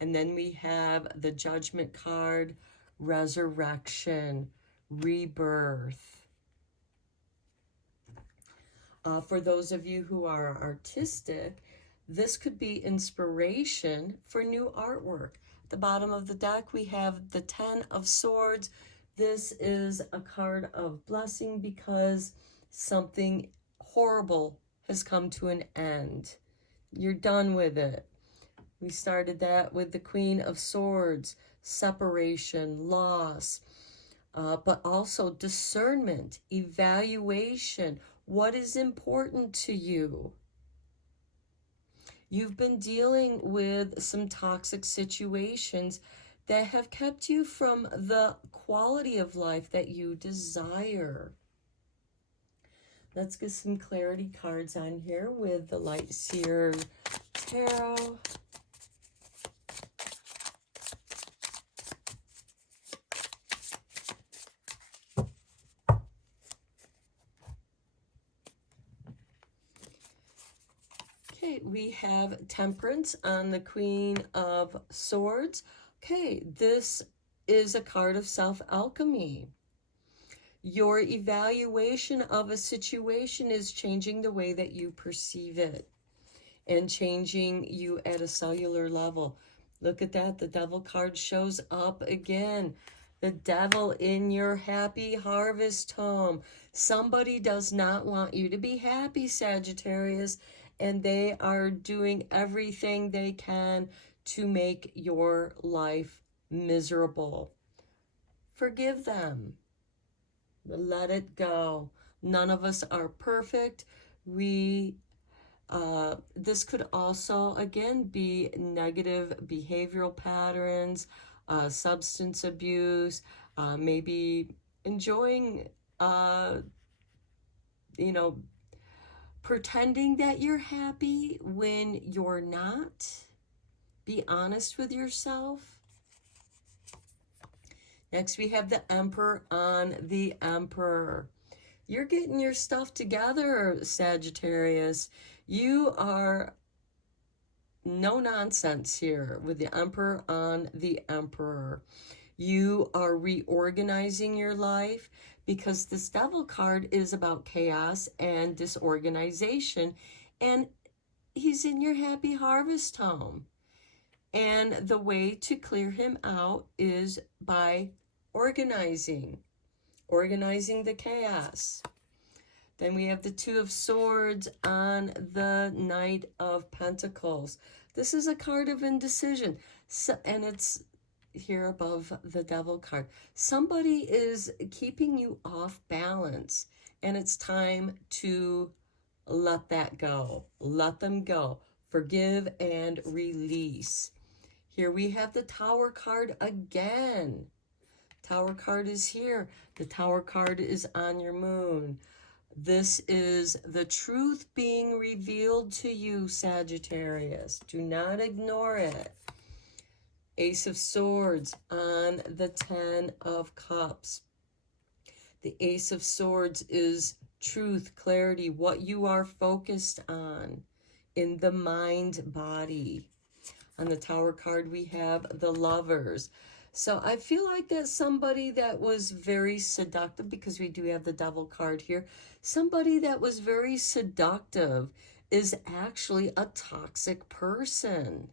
And then we have the Judgment card, resurrection, rebirth. For those of you who are artistic, this could be inspiration for new artwork. At the bottom of the deck, we have the 10 of Swords. This is a card of blessing because something horrible has come to an end. You're done with it. We started that with the Queen of Swords, separation, loss, but also discernment, evaluation. What is important to you? You've been dealing with some toxic situations that have kept you from the quality of life that you desire. Let's get some clarity cards on here with the Light Seer Tarot. Okay, we have Temperance on the Queen of Swords. Okay, this is a card of self-alchemy. Your evaluation of a situation is changing the way that you perceive it and changing you at a cellular level. Look at that. The Devil card shows up again. The Devil in your happy harvest home. Somebody does not want you to be happy, Sagittarius, and they are doing everything they can to make your life miserable. Forgive them. Let it go. None of us are perfect. This could also, again, be negative behavioral patterns, substance abuse, maybe enjoying, pretending that you're happy when you're not. Be honest with yourself. Next, we have the Emperor on the Emperor. You're getting your stuff together, Sagittarius. You are no nonsense here with the Emperor on the Emperor. You are reorganizing your life because this Devil card is about chaos and disorganization, and he's in your happy harvest home. And the way to clear him out is by organizing the chaos. Then we have the Two of Swords on the Knight of Pentacles. This is a card of indecision, and it's here above the Devil card. Somebody is keeping you off balance, and it's time to let that go. Let them go. Forgive and release. Here we have the Tower card again. Tower card is here. The Tower card is on your moon. This is the truth being revealed to you, Sagittarius. Do not ignore it. Ace of Swords on the Ten of Cups. The Ace of Swords is truth, clarity, what you are focused on in the mind, body. On the Tower card, we have the Lovers. So I feel like that's somebody that was very seductive, because we do have the Devil card here. Somebody that was very seductive is actually a toxic person.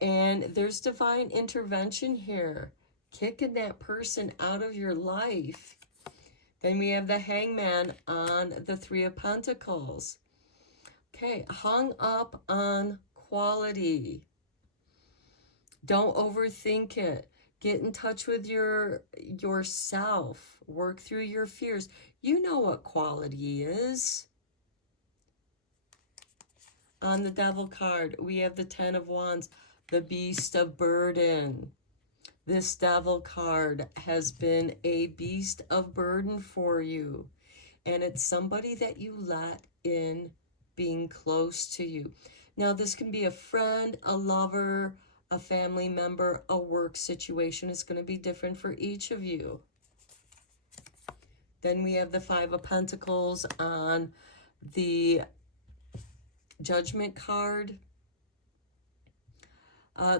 And there's divine intervention here, kicking that person out of your life. Then we have the Hangman on the Three of Pentacles. Okay, hung up on quality. Don't overthink it. Get in touch with yourself. Work through your fears. You know what quality is. On the Devil card, we have the Ten of Wands, the Beast of Burden. This Devil card has been a beast of burden for you. And it's somebody that you let in being close to you. Now, this can be a friend, a lover, a family member, a work situation. It's going to be different for each of you. Then we have the Five of Pentacles on the Judgment card.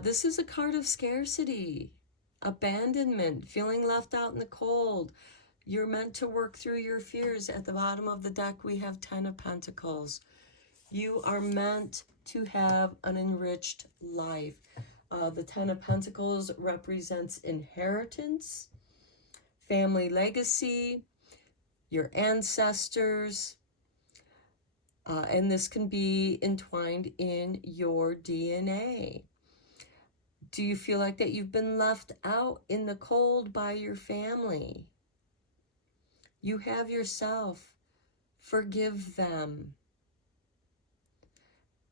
This is a card of scarcity, abandonment, feeling left out in the cold. You're meant to work through your fears. At the bottom of the deck, we have 10 of Pentacles. You are meant to have an enriched life. The 10 of Pentacles represents inheritance, family legacy, your ancestors, and this can be entwined in your DNA. Do you feel like that you've been left out in the cold by your family? You have yourself. Forgive them.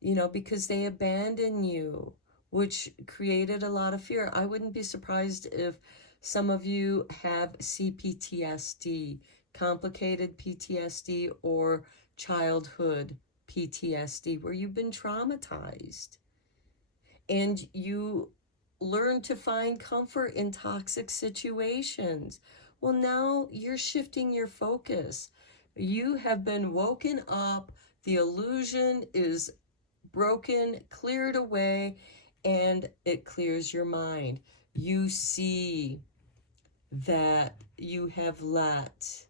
You know, because they abandoned you, which created a lot of fear. I wouldn't be surprised if some of you have CPTSD, complicated PTSD, or childhood PTSD, where you've been traumatized. And you learn to find comfort in toxic situations. Well, now you're shifting your focus. You have been woken up. The illusion is broken, cleared away, and it clears your mind. You see that you have let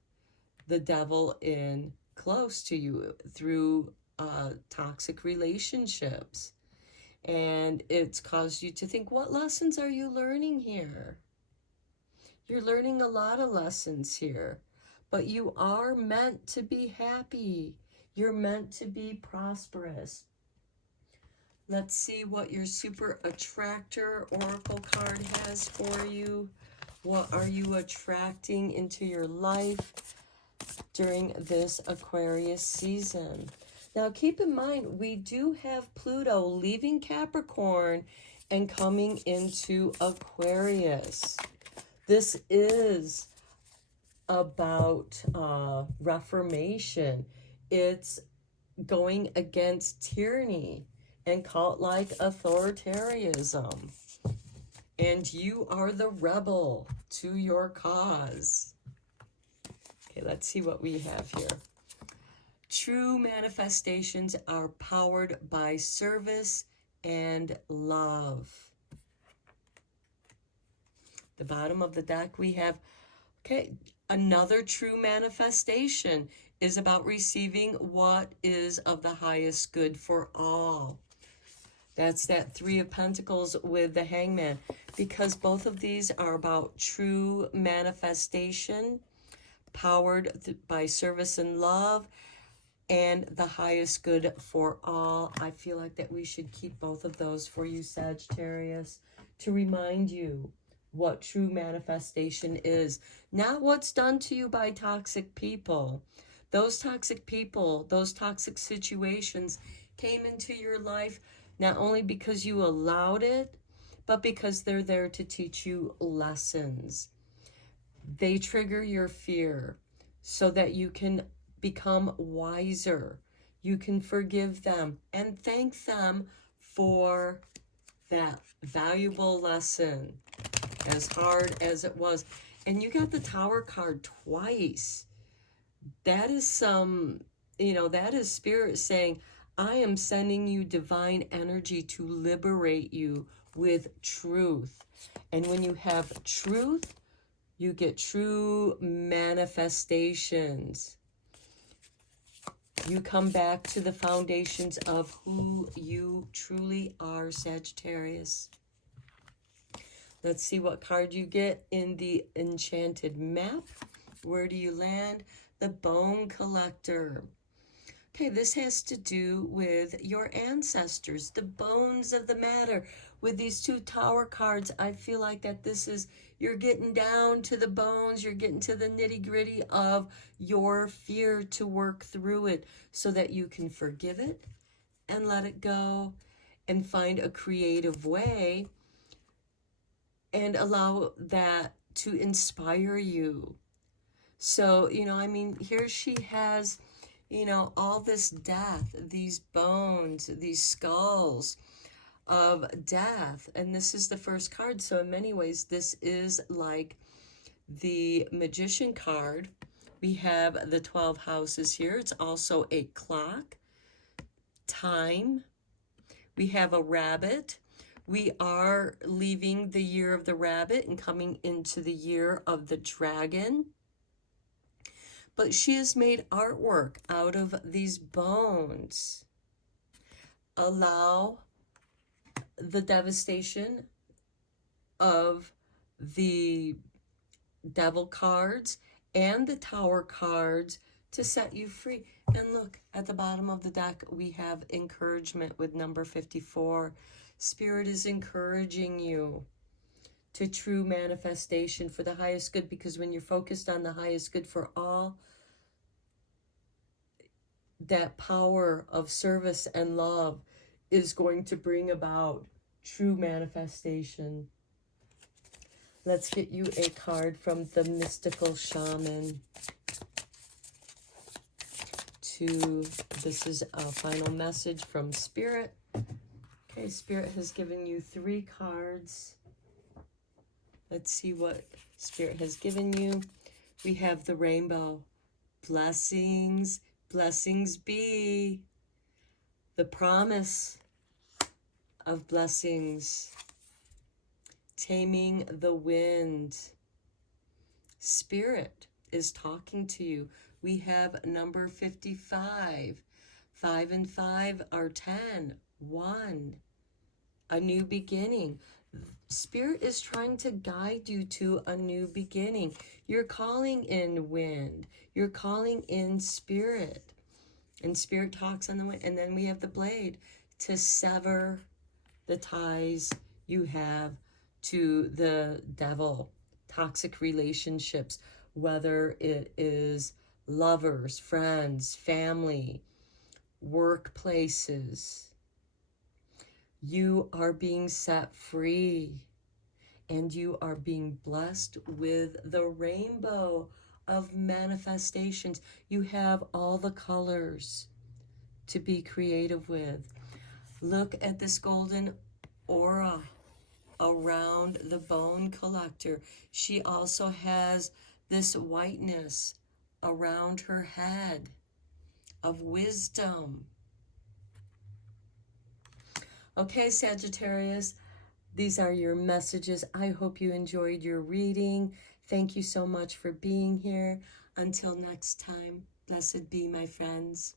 the devil in close to you through toxic relationships. And it's caused you to think, what lessons are you learning here? You're learning a lot of lessons here, but you are meant to be happy. You're meant to be prosperous. Let's see what your Super Attractor Oracle card has for you. What are you attracting into your life during this Aquarius season? Now, keep in mind, we do have Pluto leaving Capricorn and coming into Aquarius. This is about reformation. It's going against tyranny and cult-like authoritarianism. And you are the rebel to your cause. Okay, let's see what we have here. True manifestations are powered by service and love. The bottom of the deck we have, okay, another true manifestation is about receiving what is of the highest good for all. That's that Three of Pentacles with the Hangman, because both of these are about true manifestation, powered by service and love, and the highest good for all. I feel like that we should keep both of those for you, Sagittarius, to remind you what true manifestation is. Not what's done to you by toxic people. Those toxic people, those toxic situations came into your life not only because you allowed it, but because they're there to teach you lessons. They trigger your fear so that you can become wiser. You can forgive them and thank them for that valuable lesson, as hard as it was. And you got the Tower card twice. That is some, that is Spirit saying, I am sending you divine energy to liberate you with truth. And when you have truth, you get true manifestations. You come back to the foundations of who you truly are, Sagittarius. Let's see what card you get in the Enchanted Map. Where do you land? The Bone Collector. Okay, this has to do with your ancestors, the bones of the matter. With these two Tower cards, I feel like that this is, you're getting down to the bones, you're getting to the nitty-gritty of your fear to work through it so that you can forgive it and let it go and find a creative way and allow that to inspire you. So, you know, I mean, here she has, you know, all this death, these bones, these skulls of death. And this is the first card. So in many ways, this is like the Magician card. We have the 12 houses here. It's also a clock, time. We have a rabbit. We are leaving the year of the rabbit and coming into the year of the dragon. But she has made artwork out of these bones. Allow the devastation of the devil cards and the tower cards to set you free. And look, at the bottom of the deck, we have encouragement with number 54. Spirit is encouraging you to true manifestation for the highest good, because when you're focused on the highest good for all, that power of service and love is going to bring about true manifestation. Let's get you a card from the mystical shaman. This is a final message from Spirit. Okay, Spirit has given you 3 cards. Let's see what Spirit has given you. We have the rainbow. Blessings, blessings be. The promise of blessings. Taming the wind. Spirit is talking to you. We have number 55. 5 and 5 are 10. 1. A new beginning. Spirit is trying to guide you to a new beginning. You're calling in wind. You're calling in spirit. And Spirit talks on the wind. And then we have the blade to sever the ties you have to the devil. Toxic relationships, whether it is lovers, friends, family, workplaces. You are being set free, and you are being blessed with the rainbow of manifestations. You have all the colors to be creative with. Look at this golden aura around the bone collector. She also has this whiteness around her head of wisdom. Okay, Sagittarius, these are your messages. I hope you enjoyed your reading. Thank you so much for being here. Until next time, blessed be, my friends.